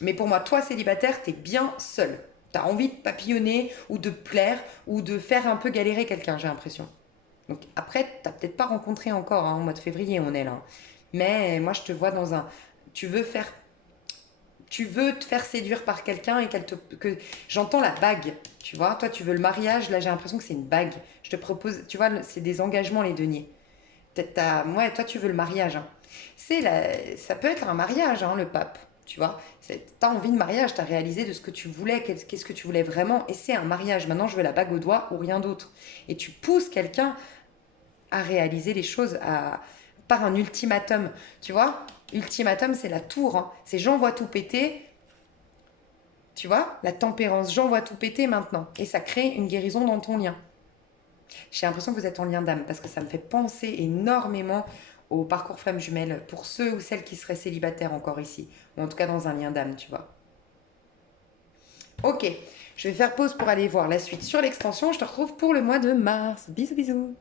Mais pour moi, toi célibataire, t'es bien seul. T'as envie de papillonner ou de plaire ou de faire un peu galérer quelqu'un, j'ai l'impression. Donc après, t'as peut-être pas rencontré encore, hein, au mois de février, on est là. Mais moi, je te vois dans un... Tu veux faire tu veux te faire séduire par quelqu'un et que j'entends la bague, tu vois. Toi, tu veux le mariage, là, j'ai l'impression que c'est une bague. Je te propose, tu vois, c'est des engagements, les deniers. Ouais, toi, tu veux le mariage, hein. Ça peut être un mariage, hein, le pape, tu vois. T'as envie de mariage, t'as réalisé de ce que tu voulais, qu'est-ce que tu voulais vraiment, et c'est un mariage. Maintenant, je veux la bague au doigt ou rien d'autre. Et tu pousses quelqu'un à réaliser les choses par un ultimatum, tu vois. Ultimatum, c'est la tour, hein. C'est j'envoie tout péter, tu vois, la tempérance, j'envoie tout péter maintenant. Et ça crée une guérison dans ton lien. J'ai l'impression que vous êtes en lien d'âme parce que ça me fait penser énormément au parcours flamme jumelle pour ceux ou celles qui seraient célibataires encore ici, ou en tout cas dans un lien d'âme, tu vois. Ok, je vais faire pause pour aller voir la suite sur l'extension. Je te retrouve pour le mois de mars. Bisous, bisous.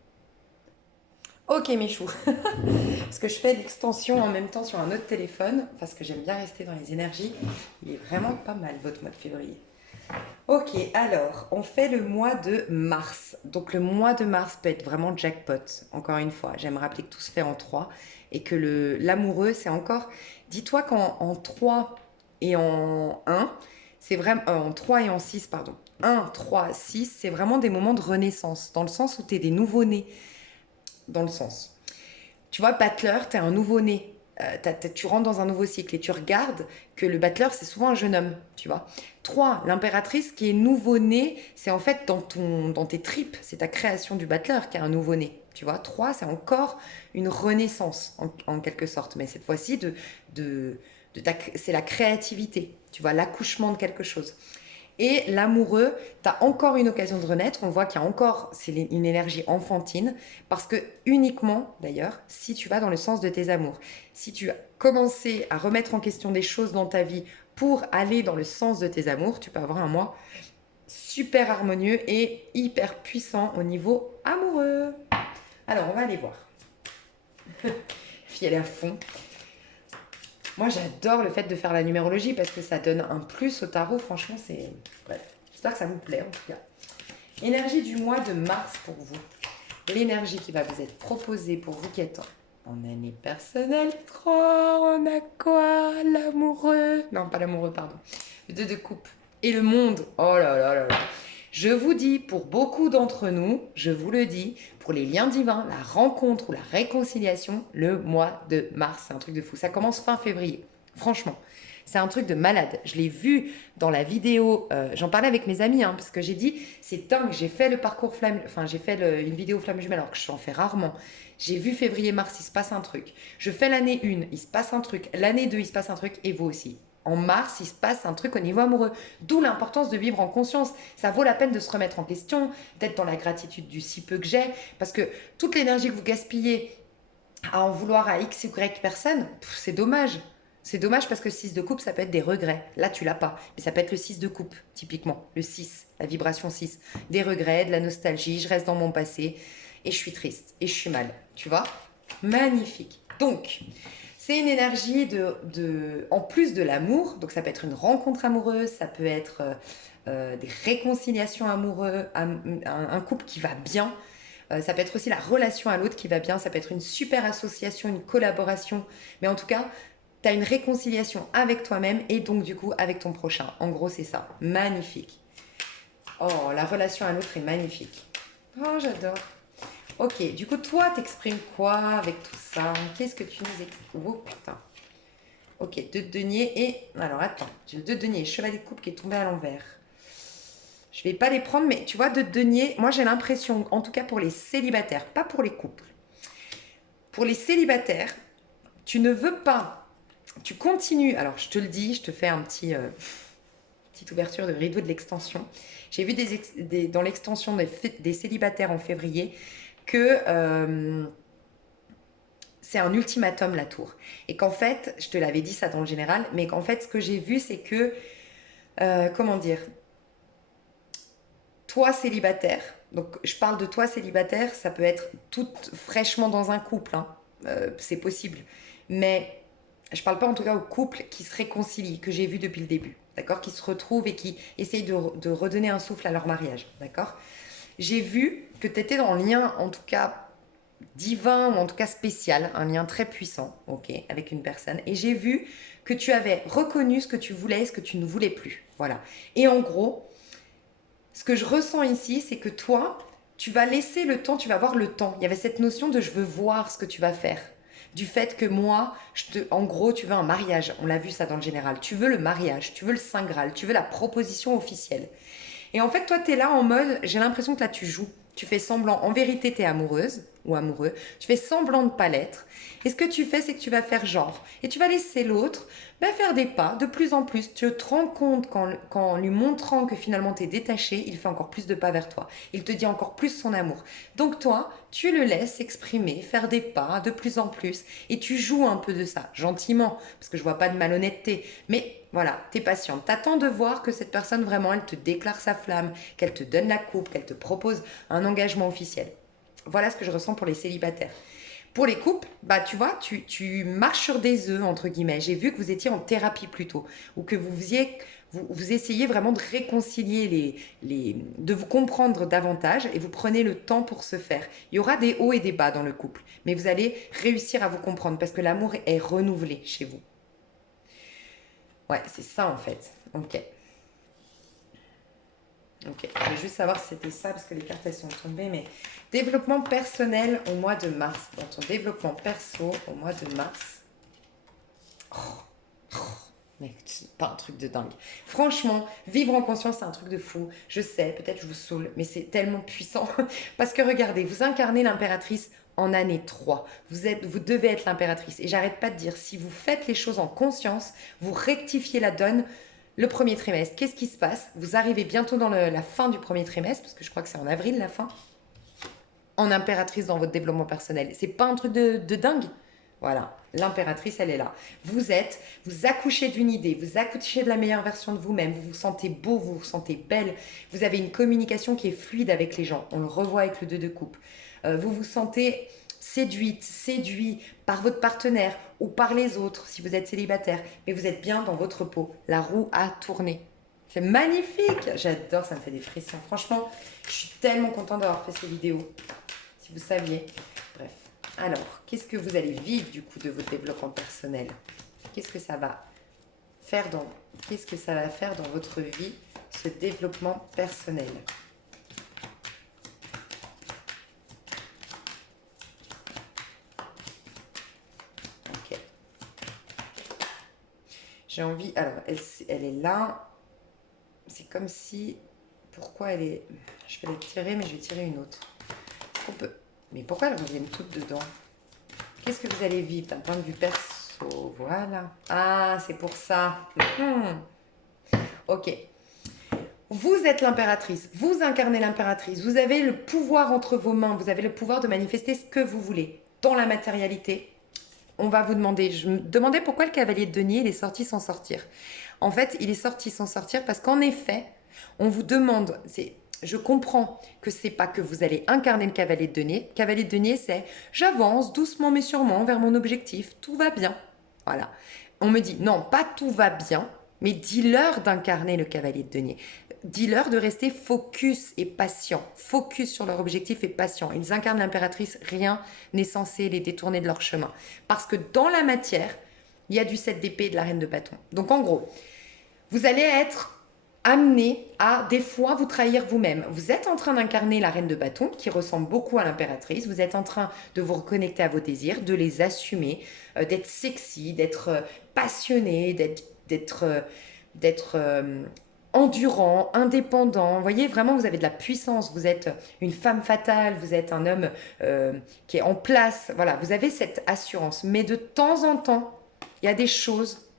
Ok, mes choux. Parce que je fais l'extension en même temps sur un autre téléphone, parce que j'aime bien rester dans les énergies. Il est vraiment pas mal, votre mois de février. Ok, alors, on fait le mois de mars. Donc, le mois de mars peut être vraiment jackpot. Encore une fois, j'aime rappeler que tout se fait en 3 et que l'amoureux, c'est encore... Dis-toi qu'en 3 et en un, c'est vraiment... en 3 et en 6, pardon. Un, 3, 6, c'est vraiment des moments de renaissance, dans le sens où tu es des nouveaux-nés. Dans le sens. Tu vois, battleur, tu es un nouveau-né. Tu rentres dans un nouveau cycle et tu regardes que le battleur, c'est souvent un jeune homme, tu vois. 3, l'impératrice qui est nouveau-né, c'est en fait dans tes tripes, c'est ta création du battleur qui est un nouveau-né, tu vois. 3, c'est encore une renaissance, en quelque sorte, mais cette fois-ci, c'est la créativité, tu vois, l'accouchement de quelque chose. Et l'amoureux, tu as encore une occasion de renaître. On voit qu'il y a encore, c'est une énergie enfantine. Parce que uniquement, d'ailleurs, si tu vas dans le sens de tes amours, si tu as commencé à remettre en question des choses dans ta vie pour aller dans le sens de tes amours, tu peux avoir un mois super harmonieux et hyper puissant au niveau amoureux. Alors, on va aller voir. Fille, elle est à fond. Moi, j'adore le fait de faire la numérologie parce que ça donne un plus au tarot. Franchement, c'est... Bref, j'espère que ça vous plaît en tout cas. Énergie du mois de mars pour vous. L'énergie qui va vous être proposée pour vous qui êtes en année personnelle 3. On a quoi? L'amoureux. Non, pas l'amoureux, pardon. Le 2 de coupe. Et le monde. Oh là là là là. Je vous dis, pour beaucoup d'entre nous, je vous le dis, pour les liens divins, la rencontre ou la réconciliation, le mois de mars, c'est un truc de fou. Ça commence fin février, franchement. C'est un truc de malade. Je l'ai vu dans la vidéo, j'en parlais avec mes amis, hein, parce que j'ai dit, c'est dingue, j'ai fait le parcours flamme, enfin j'ai fait une vidéo flamme jumelle, alors que je en fais rarement. J'ai vu février-mars, il se passe un truc. Je fais l'année 1, il se passe un truc. L'année 2, il se passe un truc, et vous aussi. En mars, il se passe un truc au niveau amoureux. D'où l'importance de vivre en conscience. Ça vaut la peine de se remettre en question, d'être dans la gratitude du si peu que j'ai, parce que toute l'énergie que vous gaspillez à en vouloir à X ou Y personne, c'est dommage. C'est dommage parce que le 6 de coupe, ça peut être des regrets. Là, tu l'as pas. Mais ça peut être le 6 de coupe, typiquement. Le 6, la vibration 6. Des regrets, de la nostalgie, je reste dans mon passé et je suis triste et je suis mal. Tu vois? Magnifique. Donc... c'est une énergie en plus de l'amour, donc ça peut être une rencontre amoureuse, ça peut être des réconciliations amoureuses, un couple qui va bien, ça peut être aussi la relation à l'autre qui va bien, ça peut être une super association, une collaboration, mais en tout cas, tu as une réconciliation avec toi-même et donc du coup avec ton prochain. En gros, c'est ça. Magnifique. Oh, la relation à l'autre est magnifique. Oh, j'adore. Ok, du coup, toi, t'exprimes quoi avec tout ça? Qu'est-ce que tu nous expliques? Oh, putain. Ok, 2 de denier et... Alors, attends. J'ai le 2 de denier et chevalier de coupe qui est tombé à l'envers. Je vais pas les prendre, mais tu vois, 2 de denier, moi, j'ai l'impression, en tout cas pour les célibataires, pas pour les couples. Pour les célibataires, tu ne veux pas... Tu continues... Alors, je te le dis, je te fais un petit... petite ouverture de rideau de l'extension. J'ai vu dans l'extension des célibataires en février que c'est un ultimatum la tour. Et qu'en fait, je te l'avais dit ça dans le général, mais qu'en fait, ce que j'ai vu, c'est que, comment dire, toi célibataire, donc je parle de toi célibataire, ça peut être tout fraîchement dans un couple, hein, c'est possible. Mais je parle pas en tout cas aux couples qui se réconcilient, que j'ai vu depuis le début, d'accord, qui se retrouvent et qui essayent de redonner un souffle à leur mariage, d'accord. J'ai vu que tu étais dans le lien, en tout cas divin ou en tout cas spécial, un lien très puissant, ok, avec une personne. Et j'ai vu que tu avais reconnu ce que tu voulais et ce que tu ne voulais plus, voilà. Et en gros, ce que je ressens ici, c'est que toi, tu vas laisser le temps, tu vas avoir le temps. Il y avait cette notion de je veux voir ce que tu vas faire. Du fait que moi, en gros, tu veux un mariage. On l'a vu ça dans le général. Tu veux le mariage, tu veux le Saint Graal, tu veux la proposition officielle. Et en fait, toi, tu es là en mode, j'ai l'impression que là, tu joues. Tu fais semblant. En vérité, tu es amoureuse ou amoureux. Tu fais semblant de ne pas l'être. Et ce que tu fais, c'est que tu vas faire genre. Et tu vas laisser l'autre faire des pas de plus en plus. Tu te rends compte qu'en lui montrant que finalement tu es détaché, il fait encore plus de pas vers toi. Il te dit encore plus son amour. Donc toi, tu le laisses exprimer, faire des pas de plus en plus. Et tu joues un peu de ça, gentiment. Parce que je vois pas de malhonnêteté. Mais voilà, tu es patiente. Tu attends de voir que cette personne vraiment, elle te déclare sa flamme, qu'elle te donne la coupe, qu'elle te propose un engagement officiel. Voilà ce que je ressens pour les célibataires. Pour les couples, bah tu vois, tu marches sur des œufs, entre guillemets. J'ai vu que vous étiez en thérapie plutôt, ou que vous essayez vraiment de réconcilier de vous comprendre davantage et vous prenez le temps pour ce faire. Il y aura des hauts et des bas dans le couple, mais vous allez réussir à vous comprendre parce que l'amour est renouvelé chez vous. Ouais, c'est ça en fait. Ok. Ok, je vais juste savoir si c'était ça parce que les cartes elles sont tombées, mais développement personnel au mois de mars. Dans ton développement perso au mois de mars. Oh, oh, mais c'est pas un truc de dingue. Franchement, vivre en conscience, c'est un truc de fou. Je sais, peut-être je vous saoule, mais c'est tellement puissant. Parce que regardez, vous incarnez l'impératrice en année 3. Vous devez être l'impératrice. Et j'arrête pas de dire, si vous faites les choses en conscience, vous rectifiez la donne. Le premier trimestre, qu'est-ce qui se passe? Vous arrivez bientôt dans la fin du premier trimestre, parce que je crois que c'est en avril la fin, en impératrice dans votre développement personnel. C'est pas un truc de dingue? Voilà, l'impératrice, elle est là. Vous accouchez d'une idée, vous accouchez de la meilleure version de vous-même, vous vous sentez beau, vous vous sentez belle, vous avez une communication qui est fluide avec les gens. On le revoit avec le 2 de coupe. Vous vous sentez séduite, séduit par votre partenaire ou par les autres si vous êtes célibataire, mais vous êtes bien dans votre peau. La roue a tourné. C'est magnifique. J'adore, ça me fait des frissons. Franchement, je suis tellement contente d'avoir fait ces vidéos. Si vous saviez. Bref. Alors, qu'est-ce que vous allez vivre du coup de votre développement personnel? Qu'est-ce que ça va faire dans votre vie, ce développement personnel? Ok. J'ai envie... Alors, elle est là. C'est comme si... Pourquoi elle est... Je vais la tirer, mais je vais tirer une autre. On peut... Mais pourquoi elles reviennent toutes dedans? Qu'est-ce que vous allez vivre d'un point de vue perso? Voilà. Ah, c'est pour ça. Ok. Vous êtes l'impératrice. Vous incarnez l'impératrice. Vous avez le pouvoir entre vos mains. Vous avez le pouvoir de manifester ce que vous voulez. Dans la matérialité, on va vous demander... Je me demandais pourquoi le cavalier de denier, il est sorti sans sortir. En fait, il est sorti sans sortir parce qu'en effet, on vous demande... Je comprends que c'est pas que vous allez incarner le cavalier de denier. Le cavalier de denier, c'est j'avance doucement mais sûrement vers mon objectif, tout va bien. Voilà. On me dit non, pas tout va bien, mais dis-leur d'incarner le cavalier de denier. Dis-leur de rester focus et patient. Focus sur leur objectif et patient. Ils incarnent l'impératrice, rien n'est censé les détourner de leur chemin. Parce que dans la matière, il y a du 7 d'épée et de la reine de bâton. Donc en gros, vous allez être amené à des fois vous trahir vous-même. Vous êtes en train d'incarner la reine de bâton qui ressemble beaucoup à l'impératrice. Vous êtes en train de vous reconnecter à vos désirs, de les assumer, d'être sexy, d'être passionné, d'être endurant, indépendant. Vous voyez, vraiment, vous avez de la puissance. Vous êtes une femme fatale, vous êtes un homme qui est en place. Voilà, vous avez cette assurance. Mais de temps en temps, il y a des choses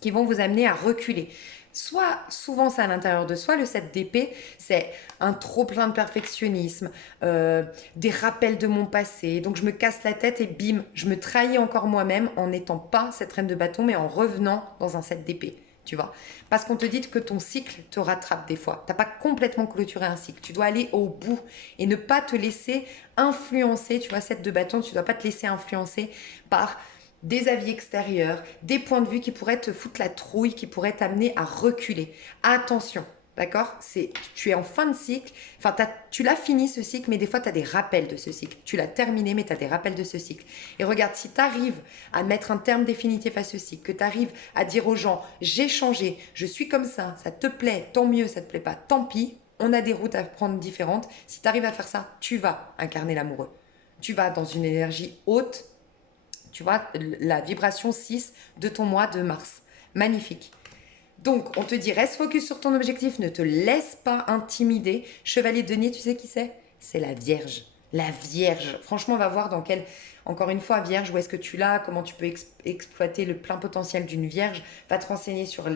qui vont vous amener à reculer. Soit, souvent c'est à l'intérieur de soi, le 7 d'épée, c'est un trop plein de perfectionnisme, des rappels de mon passé, donc je me casse la tête et bim, je me trahis encore moi-même en n'étant pas cette reine de bâton, mais en revenant dans un 7 d'épée, tu vois. Parce qu'on te dit que ton cycle te rattrape des fois, tu n'as pas complètement clôturé un cycle, tu dois aller au bout et ne pas te laisser influencer, tu vois, 7 de bâton, tu ne dois pas te laisser influencer par des avis extérieurs, des points de vue qui pourraient te foutre la trouille, qui pourraient t'amener à reculer. Attention, d'accord? Tu es en fin de cycle, enfin tu l'as fini ce cycle, mais des fois tu as des rappels de ce cycle. Tu l'as terminé, mais tu as des rappels de ce cycle. Et regarde, si tu arrives à mettre un terme définitif à ce cycle, que tu arrives à dire aux gens, j'ai changé, je suis comme ça te plaît, tant mieux, ça te plaît pas, tant pis, on a des routes à prendre différentes. Si tu arrives à faire ça, tu vas incarner l'amoureux. Tu vas dans une énergie haute. Tu vois, la vibration 6 de ton mois de mars. Magnifique. Donc, on te dit, reste focus sur ton objectif, ne te laisse pas intimider. Chevalier de denier, tu sais qui c'est? C'est la Vierge. La Vierge. Franchement, on va voir dans quelle... Encore une fois, Vierge, où est-ce que tu l'as? Comment tu peux exploiter le plein potentiel d'une Vierge? Va te renseigner sur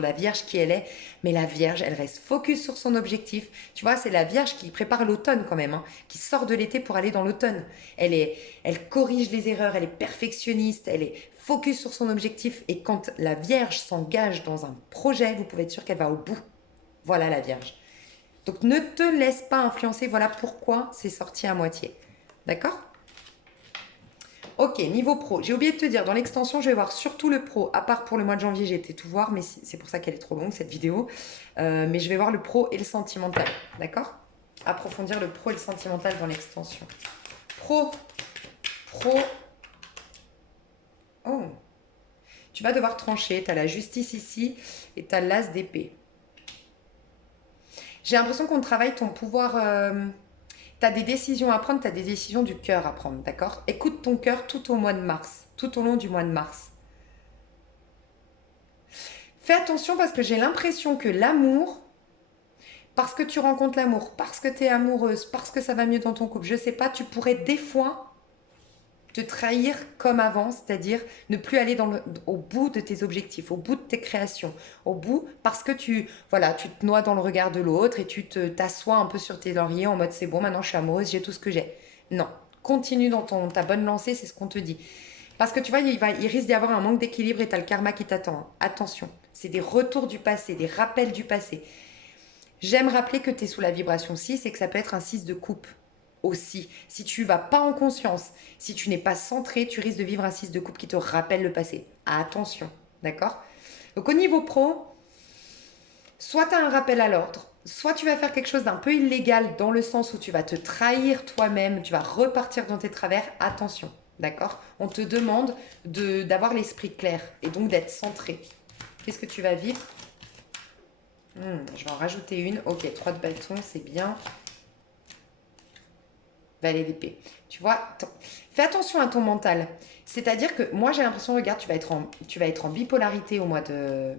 la Vierge, qui elle est. Mais la Vierge, elle reste focus sur son objectif. Tu vois, c'est la Vierge qui prépare l'automne quand même, hein, qui sort de l'été pour aller dans l'automne. Elle corrige les erreurs, elle est perfectionniste, elle est focus sur son objectif. Et quand la Vierge s'engage dans un projet, vous pouvez être sûr qu'elle va au bout. Voilà la Vierge. Donc ne te laisse pas influencer. Voilà pourquoi c'est sorti à moitié. D'accord? Ok, niveau pro. J'ai oublié de te dire, dans l'extension, je vais voir surtout le pro. À part pour le mois de janvier, j'ai été tout voir, mais c'est pour ça qu'elle est trop longue, cette vidéo. Mais je vais voir le pro et le sentimental. D'accord? Approfondir le pro et le sentimental dans l'extension. Pro. Oh. Tu vas devoir trancher. Tu as la justice ici et tu as l'as d'épée. J'ai l'impression qu'on travaille ton pouvoir... Tu as des décisions à prendre, tu as des décisions du cœur à prendre, d'accord? Écoute ton cœur tout au mois de mars, tout au long du mois de mars. Fais attention parce que j'ai l'impression que l'amour, parce que tu rencontres l'amour, parce que tu es amoureuse, parce que ça va mieux dans ton couple, je sais pas, tu pourrais des fois te trahir comme avant, c'est-à-dire ne plus aller au bout de tes objectifs, au bout de tes créations, au bout parce que tu te noies dans le regard de l'autre et t'assois un peu sur tes lauriers en mode c'est bon, maintenant je suis amoureuse, j'ai tout ce que j'ai. Non, continue dans ta bonne lancée, c'est ce qu'on te dit. Parce que tu vois, il risque d'y avoir un manque d'équilibre et tu as le karma qui t'attend, hein. Attention, c'est des retours du passé, des rappels du passé. J'aime rappeler que tu es sous la vibration 6 et que ça peut être un 6 de coupe aussi. Si tu vas pas en conscience, si tu n'es pas centré, tu risques de vivre un 6 de coupe qui te rappelle le passé. Attention, d'accord? Donc au niveau pro, soit tu as un rappel à l'ordre, soit tu vas faire quelque chose d'un peu illégal dans le sens où tu vas te trahir toi-même, tu vas repartir dans tes travers. Attention, d'accord? On te demande d'avoir l'esprit clair et donc d'être centré. Qu'est-ce que tu vas vivre? Je vais en rajouter une. Ok, 3 de bâton, c'est bien. Valet d'épée. Tu vois, fais attention à ton mental. C'est-à-dire que moi, j'ai l'impression, regarde, tu vas être en bipolarité au mois de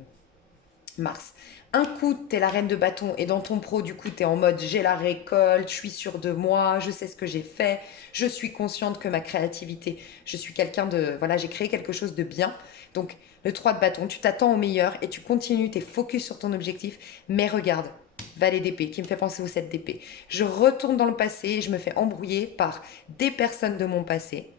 mars. Un coup, tu es la reine de bâton et dans ton pro, du coup, tu es en mode j'ai la récolte, je suis sûre de moi, je sais ce que j'ai fait, je suis consciente que ma créativité, je suis quelqu'un de... Voilà, j'ai créé quelque chose de bien. Donc, le 3 de bâton, tu t'attends au meilleur et tu continues, tu es focus sur ton objectif. Mais regarde, Valet d'épée, qui me fait penser au 7 d'épée. Je retourne dans le passé et je me fais embrouiller par des personnes de mon passé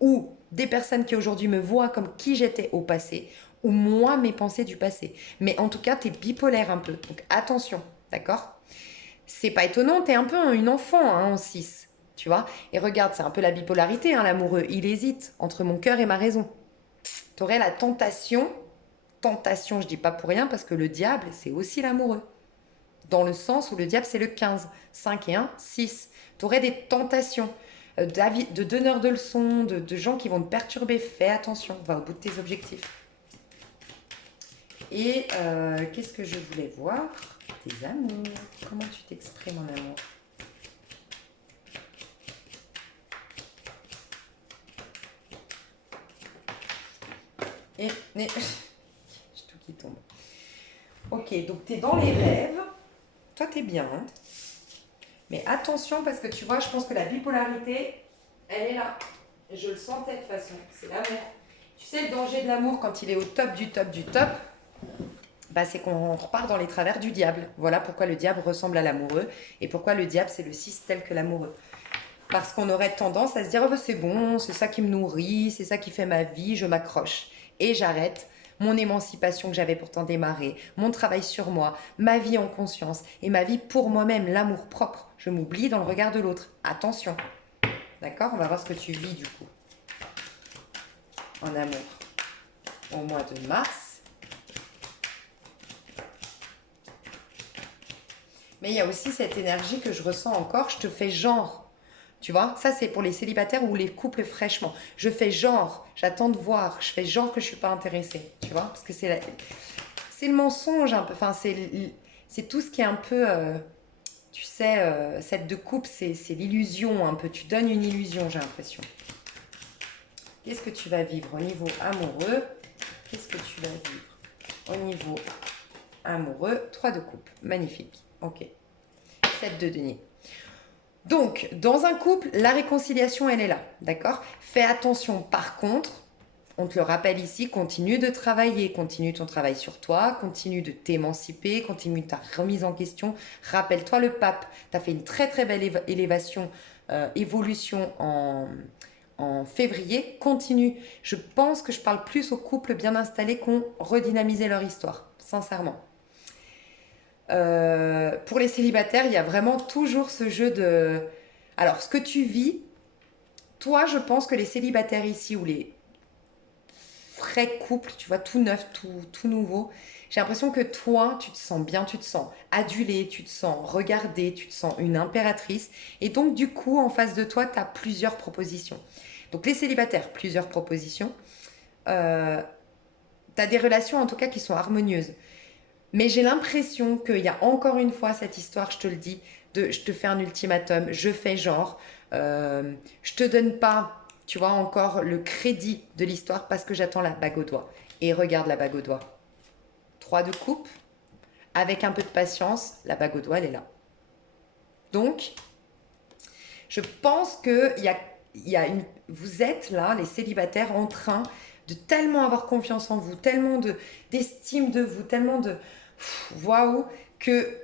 ou des personnes qui aujourd'hui me voient comme qui j'étais au passé ou moi mes pensées du passé. Mais en tout cas, tu es bipolaire un peu. Donc attention, d'accord? C'est pas étonnant, tu es un peu une enfant hein, en 6, tu vois? Et regarde, c'est un peu la bipolarité, hein, l'amoureux. Il hésite entre mon cœur et ma raison. Tu aurais la tentation, je dis pas pour rien parce que le diable, c'est aussi l'amoureux. Dans le sens où le diable, c'est le 15. 5 et 1, 6. Tu aurais des tentations de donneurs de leçons, de gens qui vont te perturber. Fais attention, va au bout de tes objectifs. Et qu'est-ce que je voulais voir? Tes amours. Comment tu t'exprimes en amour? Et j'ai tout qui tombe. Ok, donc tu es dans les rêves. Toi, tu es bien. Hein, mais attention, parce que tu vois, je pense que la bipolarité, elle est là. Je le sentais de toute façon. C'est l'amour. Tu sais, le danger de l'amour, quand il est au top du top du top, bah, c'est qu'on repart dans les travers du diable. Voilà pourquoi le diable ressemble à l'amoureux et pourquoi le diable, c'est le 6 tel que l'amoureux. Parce qu'on aurait tendance à se dire, oh, bah, c'est bon, c'est ça qui me nourrit, c'est ça qui fait ma vie, je m'accroche. Et j'arrête mon émancipation que j'avais pourtant démarrée, mon travail sur moi, ma vie en conscience et ma vie pour moi-même, l'amour propre. Je m'oublie dans le regard de l'autre. Attention. D'accord? On va voir ce que tu vis du coup. En amour. Au mois de mars. Mais il y a aussi cette énergie que je ressens encore. Je te fais genre. Tu vois, ça c'est pour les célibataires ou les couples fraîchement. Je fais genre, j'attends de voir, je fais genre que je suis pas intéressée. Tu vois, parce que c'est le mensonge un peu. Enfin, c'est tout ce qui est un peu, tu sais, cette de couple, c'est l'illusion un peu. Tu donnes une illusion, j'ai l'impression. Qu'est-ce que tu vas vivre au niveau amoureux? Qu'est-ce que tu vas vivre au niveau amoureux? 3 de coupe, magnifique. Ok. 7 de denier. Donc, dans un couple, la réconciliation, elle est là, d'accord? Fais attention, par contre, on te le rappelle ici, continue de travailler, continue ton travail sur toi, continue de t'émanciper, continue ta remise en question. Rappelle-toi le pape, tu as fait une très très belle évolution en février, continue. Je pense que je parle plus aux couples bien installés qui ont redynamisé leur histoire, sincèrement. Pour les célibataires, il y a vraiment toujours ce jeu de... Alors, ce que tu vis, toi, je pense que les célibataires ici, ou les frais couples, tu vois, tout neuf, tout nouveau, j'ai l'impression que toi, tu te sens bien, tu te sens adulé, tu te sens regardé, tu te sens une impératrice. Et donc, du coup, en face de toi, tu as plusieurs propositions. Donc, les célibataires, plusieurs propositions. Tu as des relations, en tout cas, qui sont harmonieuses. Mais j'ai l'impression qu'il y a encore une fois cette histoire, je te le dis, de je te fais un ultimatum, je fais genre, je te donne pas, tu vois, encore le crédit de l'histoire parce que j'attends la bague au doigt. Et regarde la bague au doigt. 3 de coupe, avec un peu de patience, la bague au doigt, elle est là. Donc, je pense que vous êtes là, les célibataires, en train de tellement avoir confiance en vous, tellement d'estime de vous, tellement de waouh, que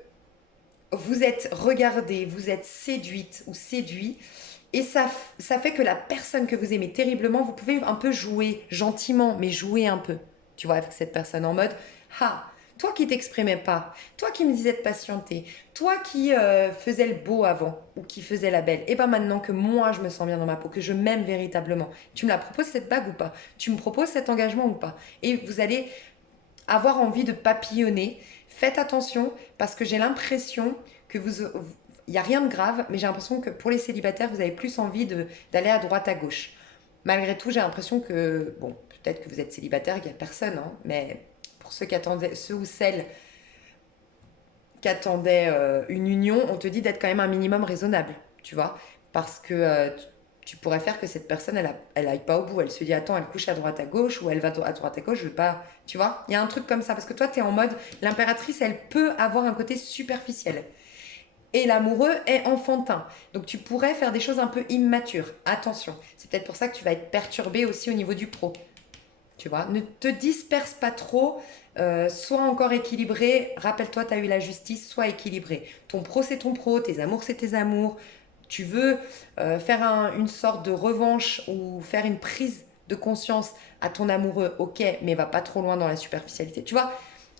vous êtes regardé, vous êtes séduite ou séduit. Et ça fait que la personne que vous aimez terriblement, vous pouvez un peu jouer gentiment, mais jouer un peu, tu vois, avec cette personne en mode, ah, toi qui t'exprimais pas, toi qui me disais de patienter, toi qui faisais le beau avant ou qui faisais la belle, et ben maintenant que moi je me sens bien dans ma peau, que je m'aime véritablement, tu me la proposes cette bague ou pas? Tu me proposes cet engagement ou pas? Et vous allez avoir envie de papillonner. Faites attention parce que j'ai l'impression que il n'y a rien de grave, mais j'ai l'impression que pour les célibataires, vous avez plus envie d'aller à droite, à gauche. Malgré tout, j'ai l'impression que, bon, peut-être que vous êtes célibataire et qu'il n'y a personne, hein, mais pour ceux qui attendaient, ceux ou celles qui attendaient une union, on te dit d'être quand même un minimum raisonnable, tu vois, parce que tu pourrais faire que cette personne, elle aille pas au bout. Elle se dit, attends, elle couche à droite à gauche ou elle va à droite à gauche, je veux pas. Tu vois, il y a un truc comme ça. Parce que toi, tu es en mode, l'impératrice, elle peut avoir un côté superficiel. Et l'amoureux est enfantin. Donc tu pourrais faire des choses un peu immatures. Attention, c'est peut-être pour ça que tu vas être perturbé aussi au niveau du pro. Tu vois, ne te disperse pas trop. Sois encore équilibré. Rappelle-toi, tu as eu la justice, sois équilibré. Ton pro, c'est ton pro, tes amours, c'est tes amours. Tu veux faire une sorte de revanche ou faire une prise de conscience à ton amoureux, ok, mais va pas trop loin dans la superficialité. Tu vois,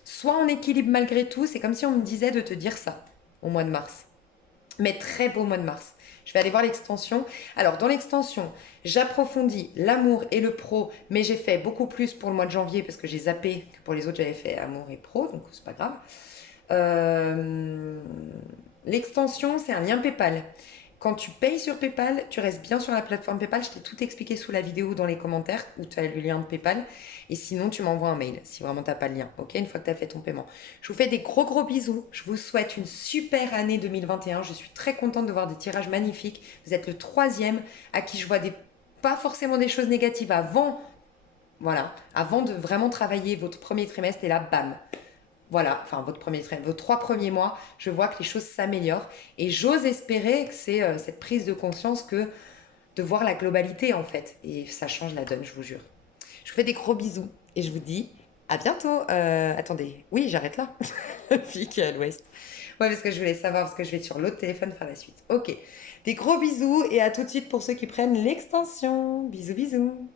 sois en équilibre malgré tout. C'est comme si on me disait de te dire ça au mois de mars. Mais très beau mois de mars. Je vais aller voir l'extension. Alors, dans l'extension, j'approfondis l'amour et le pro, mais j'ai fait beaucoup plus pour le mois de janvier parce que j'ai zappé que pour les autres, j'avais fait amour et pro, donc c'est pas grave. L'extension, c'est un lien PayPal. Quand tu payes sur PayPal, tu restes bien sur la plateforme PayPal. Je t'ai tout expliqué sous la vidéo dans les commentaires où tu as le lien de PayPal. Et sinon, tu m'envoies un mail si vraiment tu n'as pas le lien, ok? Une fois que tu as fait ton paiement. Je vous fais des gros gros bisous. Je vous souhaite une super année 2021. Je suis très contente de voir des tirages magnifiques. Vous êtes le troisième à qui je vois pas forcément des choses négatives avant, voilà, avant de vraiment travailler votre premier trimestre. Et là, bam, voilà, enfin votre premier trimestre, vos 3 premiers mois, je vois que les choses s'améliorent et j'ose espérer que c'est cette prise de conscience que de voir la globalité en fait et ça change la donne, je vous jure. Je vous fais des gros bisous et je vous dis à bientôt. Attendez, oui, j'arrête là. Fille qui est à l'ouest. Ouais, parce que je voulais savoir, parce que je vais sur l'autre téléphone faire la suite. Ok, des gros bisous et à tout de suite pour ceux qui prennent l'extension. Bisous, bisous.